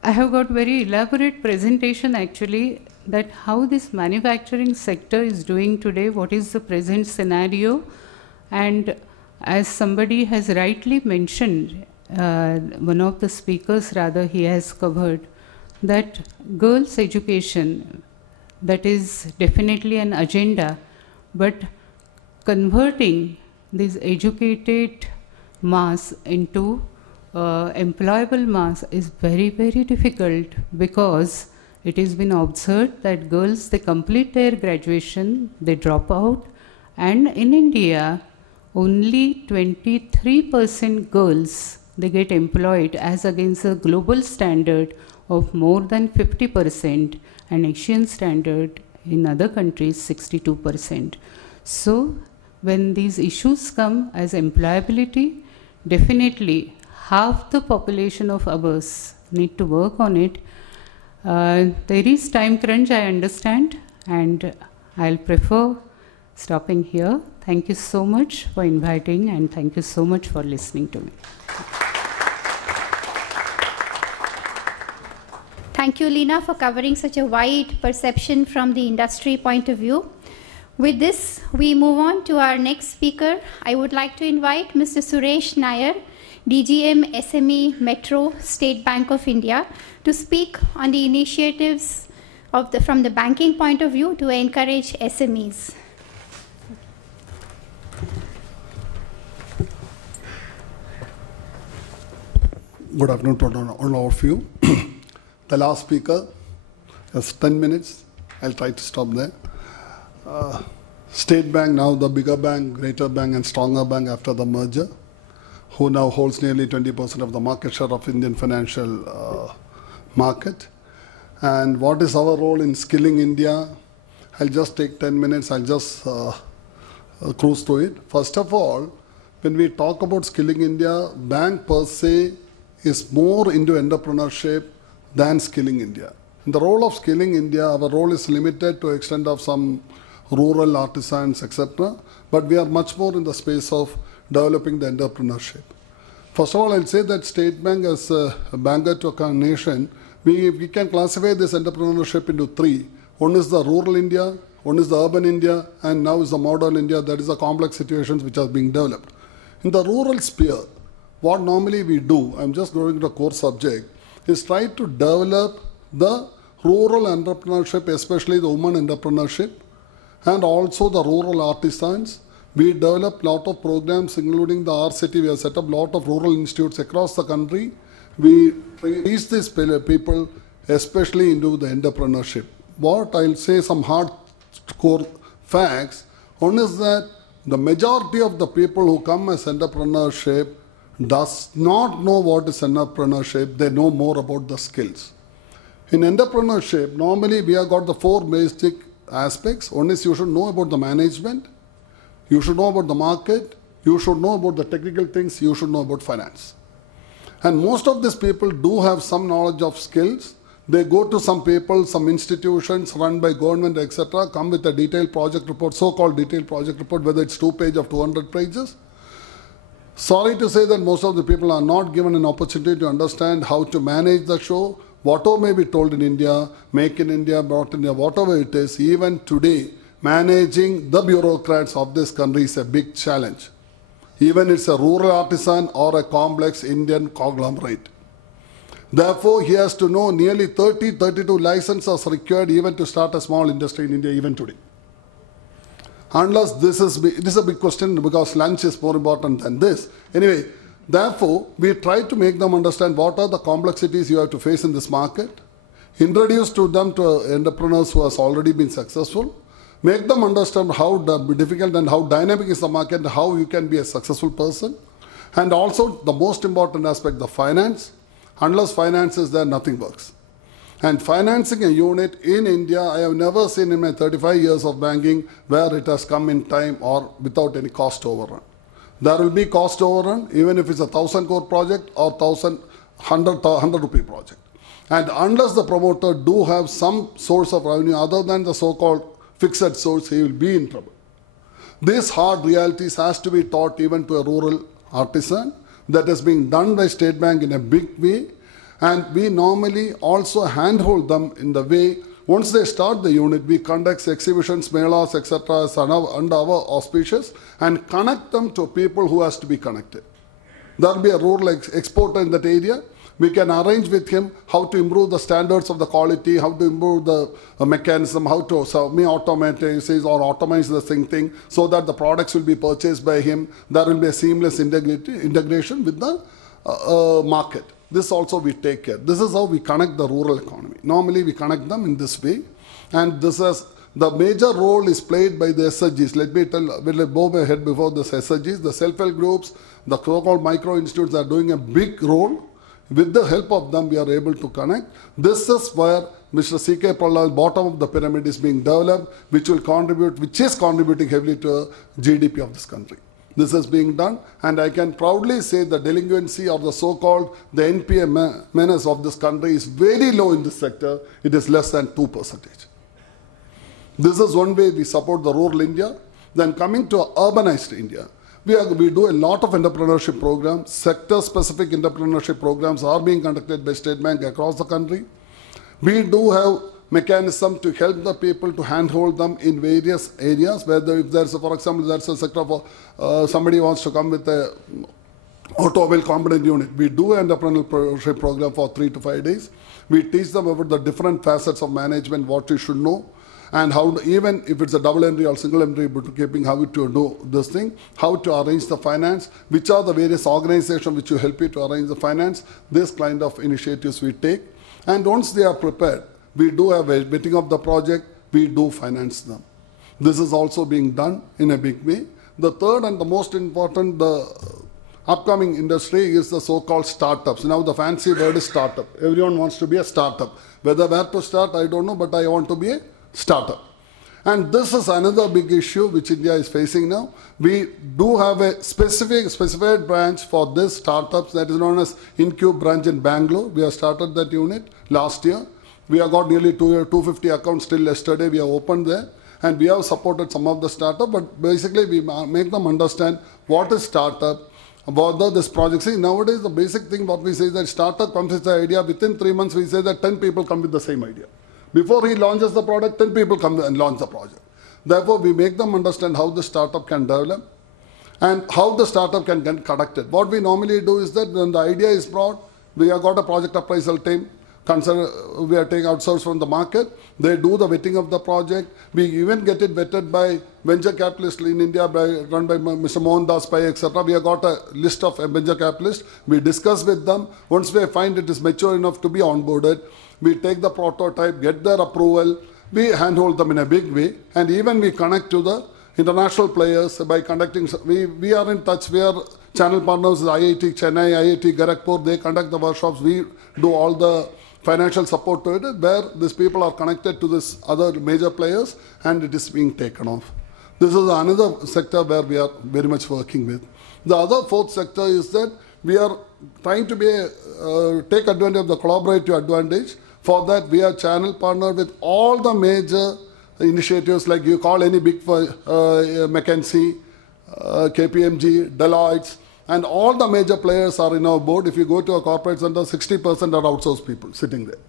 I have got very elaborate presentation actually, that how this manufacturing sector is doing today, what is the present scenario. And as somebody has rightly mentioned, one of the speakers rather, he has covered that girls' education, that is definitely an agenda, but converting this educated mass into employable mass is very, very difficult, because it has been observed that girls, they complete their graduation, they drop out, and in India, only 23% girls, they get employed as against a global standard of more than 50% and Asian standard in other countries 62%. So when these issues come as employability, definitely half the population of ours need to work on it. There is time crunch, I understand, and I'll prefer stopping here. Thank you so much for inviting, and thank you so much for listening to me. Thank you, Leena, for covering such a wide perception from the industry point of view. With this, we move on to our next speaker. I would like to invite Mr. Suresh Nair, DGM SME Metro, State Bank of India, to speak on the initiatives from the banking point of view to encourage SMEs. Good afternoon to all of you. The last speaker has 10 minutes. I'll try to stop there. State Bank, now the bigger bank, greater bank and stronger bank after the merger, who now holds nearly 20% of the market share of Indian financial market. And what is our role in skilling India? I'll just take 10 minutes. I'll just cruise through it. First of all, when we talk about skilling India, bank per se is more into entrepreneurship than skilling India. In the role of skilling India, our role is limited to extent of some rural artisans, etc. But we are much more in the space of developing the entrepreneurship. First of all, I'll say that State Bank as a banker to a nation, we can classify this entrepreneurship into three. One is the rural India, one is the urban India, and now is the modern India. That is the complex situations which are being developed. In the rural sphere, what normally we do, I'm just going to the core subject, is try to develop the rural entrepreneurship, especially the women entrepreneurship, and also the rural artisans. We develop a lot of programs, including the RCT. We have set up a lot of rural institutes across the country. We reach these people, especially into the entrepreneurship. What I'll say some hardcore facts. One is that the majority of the people who come as entrepreneurship does not know what is entrepreneurship. They know more about the skills. In entrepreneurship, normally we have got the four basic aspects. One is you should know about the management, you should know about the market, you should know about the technical things, you should know about finance. And most of these people do have some knowledge of skills. They go to some people, some institutions run by government, etc., come with a detailed project report, so-called detailed project report, whether it's 2 pages or 200 pages. Sorry to say that most of the people are not given an opportunity to understand how to manage the show. Whatever may be told in India, make in India, brought in India, whatever it is, even today, managing the bureaucrats of this country is a big challenge. Even it's a rural artisan or a complex Indian conglomerate. Therefore, he has to know nearly 32 licenses required even to start a small industry in India even today. Unless this is a big question because lunch is more important than this. Anyway, therefore, we try to make them understand what are the complexities you have to face in this market, introduce to them to entrepreneurs who has already been successful, make them understand how difficult and how dynamic is the market and how you can be a successful person. And also the most important aspect, the finance. Unless finance is there, nothing works. And financing a unit in India, I have never seen in my 35 years of banking where it has come in time or without any cost overrun. There will be cost overrun even if it's a 1,000 crore project or 100 rupee project. And unless the promoter do have some source of revenue other than the so-called fixed source, he will be in trouble. These hard realities has to be taught even to a rural artisan. That is being done by State Bank in a big way. And we normally also handhold them in the way, once they start the unit, we conduct exhibitions, melas, etc. under our auspices and connect them to people who has to be connected. There will be a rural exporter in that area. We can arrange with him how to improve the standards of the quality, how to improve the mechanism, how to automate or automate the same thing so that the products will be purchased by him. There will be a seamless integration with the market. This also we take care. This is how we connect the rural economy. normally we connect them in this way. And this is the major role is played by the SHGs. Let me tell, we'll bow my head before the SHGs. The self-help groups, the so-called micro institutes are doing a big role. With the help of them, we are able to connect. This is where Mr. C.K. Prahalad, bottom of the pyramid, is being developed, which will contribute, which is contributing heavily to GDP of this country. This is being done, and I can proudly say the delinquency or the so-called the NPA menace of this country is very low in this sector. It is less than 2%. This is one way we support the rural India. Then coming to urbanized India, we do a lot of entrepreneurship programs. Sector-specific entrepreneurship programs are being conducted by State Bank across the country. We do have mechanism to help the people, to handhold them in various areas. Whether if there's, for example, there's a sector for somebody wants to come with a automobile component unit. We do an entrepreneurship program for 3 to 5 days. We teach them about the different facets of management, what you should know, and how, even if it's a double entry or single entry bookkeeping, how to do this thing, how to arrange the finance, which are the various organizations which will help you to arrange the finance. This kind of initiatives we take. And once they are prepared, we do have a bidding of the project, we do finance them. This is also being done in a big way. The third and the most important, the upcoming industry is the so-called startups. Now the fancy word is startup. Everyone wants to be a startup. Whether where to start, I don't know, but I want to be a startup. And this is another big issue which India is facing now. We do have a specified branch for this startups that is known as Incube branch in Bangalore. We have started that unit last year. We have got nearly 250 accounts till yesterday. We have opened there. And we have supported some of the startup, but basically we make them understand what is startup, whether this project. See, nowadays the basic thing what we say is that startup comes with the idea. Within 3 months we say that 10 people come with the same idea. Before he launches the product, 10 people come and launch the project. Therefore, we make them understand how the startup can develop and how the startup can get conducted. What we normally do is that when the idea is brought, we have got a project appraisal team. We are taking outsourced from the market. They do the vetting of the project. We even get it vetted by venture capitalists in India, run by Mr. Mohan Das Pai, etc. We have got a list of venture capitalists. We discuss with them. Once we find it is mature enough to be onboarded, we take the prototype, get their approval. We handhold them in a big way, and even we connect to the international players by conducting. We are in touch. We are channel partners with IIT Chennai, IIT Gorakhpur. They conduct the workshops. We do all the financial support to it, where these people are connected to this other major players, and it is being taken off. This is another sector where we are very much working with. The other fourth sector is that we are trying to take advantage of the collaborative advantage. For that, we are channel partner with all the major initiatives, like you call any big McKinsey, KPMG, Deloitte, and all the major players are in our board. If you go to a corporate center, 60% are outsourced people sitting there.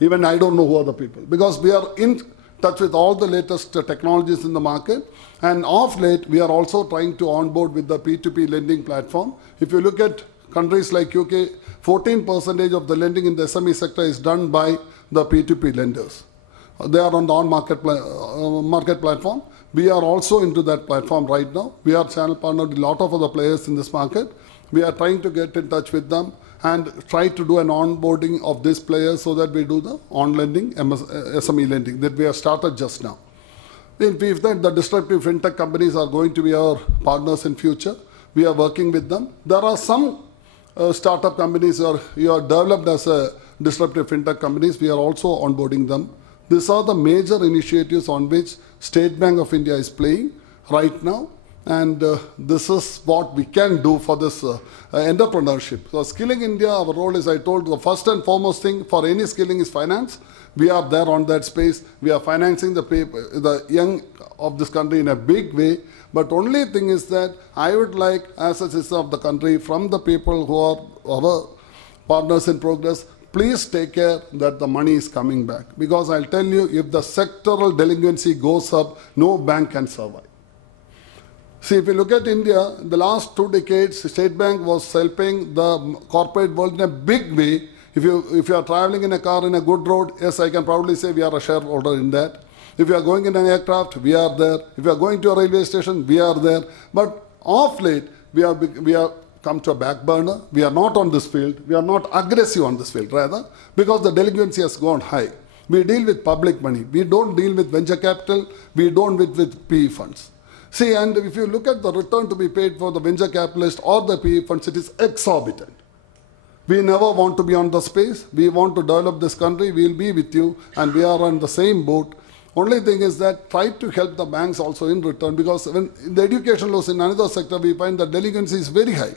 Even I don't know who are the people, because we are in touch with all the latest technologies in the market. And of late, we are also trying to onboard with the P2P lending platform. If you look at countries like UK, 14% of the lending in the SME sector is done by the P2P lenders. They are on the on-market market platform. We are also into that platform right now. We are channel partnered with a lot of other players in this market. We are trying to get in touch with them and try to do an onboarding of these players so that we do the on-lending, SME lending that we have started just now. If the disruptive fintech companies are going to be our partners in future, we are working with them. There are some startup companies you are developed as a disruptive fintech companies. We are also onboarding them. These are the major initiatives on which State Bank of India is playing right now. And this is what we can do for this entrepreneurship. So Skilling India, our role is, I told, the first and foremost thing for any skilling is finance. We are there on that space. We are financing the young of this country in a big way. But only thing is that I would like, as a citizen of the country, from the people who are our partners in progress, please take care that the money is coming back. Because I'll tell you, if the sectoral delinquency goes up, no bank can survive. See, if you look at India, the last 2 decades, State Bank was helping the corporate world in a big way. If you are traveling in a car in a good road, yes, I can proudly say we are a shareholder in that. If you are going in an aircraft, we are there. If you are going to a railway station, we are there. But of late, we have come to a back burner. We are not on this field. We are not aggressive on this field, rather, because the delinquency has gone high. We deal with public money. We don't deal with venture capital. We don't with PE funds. See, and if you look at the return to be paid for the venture capitalist or the PE funds, it is exorbitant. We never want to be on the space. We want to develop this country. We'll be with you, and we are on the same boat. Only thing is that try to help the banks also in return, because when in the education loans in another sector, we find that delinquency is very high.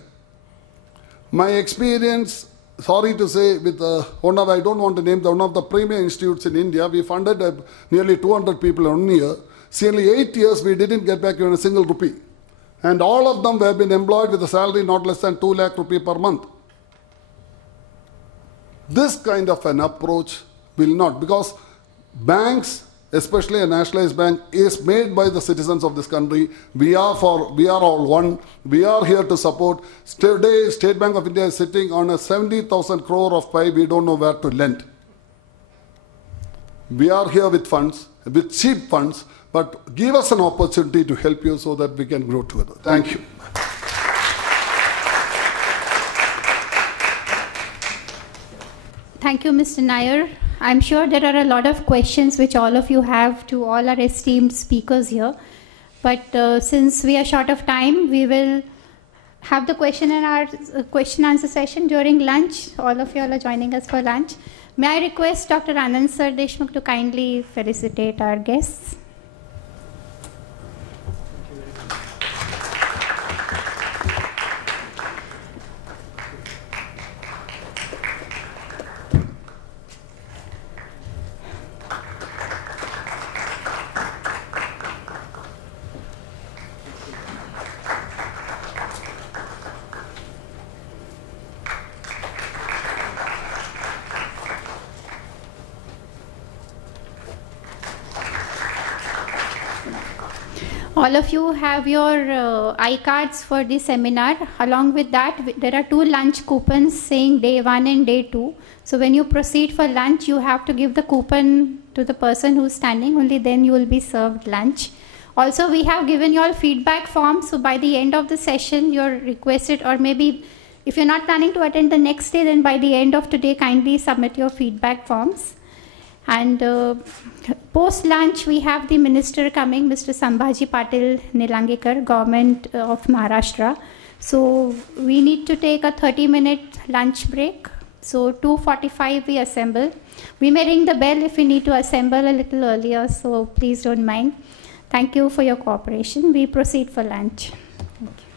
My experience, sorry to say, with I don't want to name one of the premier institutes in India, we funded nearly 200 people in 1 year. See, only 8 years we didn't get back even a single rupee. And all of them have been employed with a salary not less than 2 lakh rupee per month. This kind of an approach will not, because banks, especially a nationalized bank, is made by the citizens of this country. We are all one. We are here to support. Today, State Bank of India is sitting on a 70,000 crore of pie. We don't know where to lend. We are here with funds, with cheap funds, but give us an opportunity to help you so that we can grow together. Thank you. Thank you, Mr. Nair. I'm sure there are a lot of questions which all of you have to all our esteemed speakers here. But since we are short of time, we will have the question answer session during lunch. All of you all are joining us for lunch. May I request Dr. Anand Sir Deshmukh to kindly felicitate our guests. All of you have your iCards for the seminar. Along with that, there are 2 lunch coupons saying day 1 and day 2. So when you proceed for lunch, you have to give the coupon to the person who's standing. Only then you will be served lunch. Also, we have given you all feedback forms. So by the end of the session, you're requested, or maybe if you're not planning to attend the next day, then by the end of today, kindly submit your feedback forms. And post-lunch, we have the minister coming, Mr. Sambhaji Patil Nilangekar, Government of Maharashtra. So we need to take a 30-minute lunch break. So 2:45 we assemble. We may ring the bell if we need to assemble a little earlier, so please don't mind. Thank you for your cooperation. We proceed for lunch. Thank you.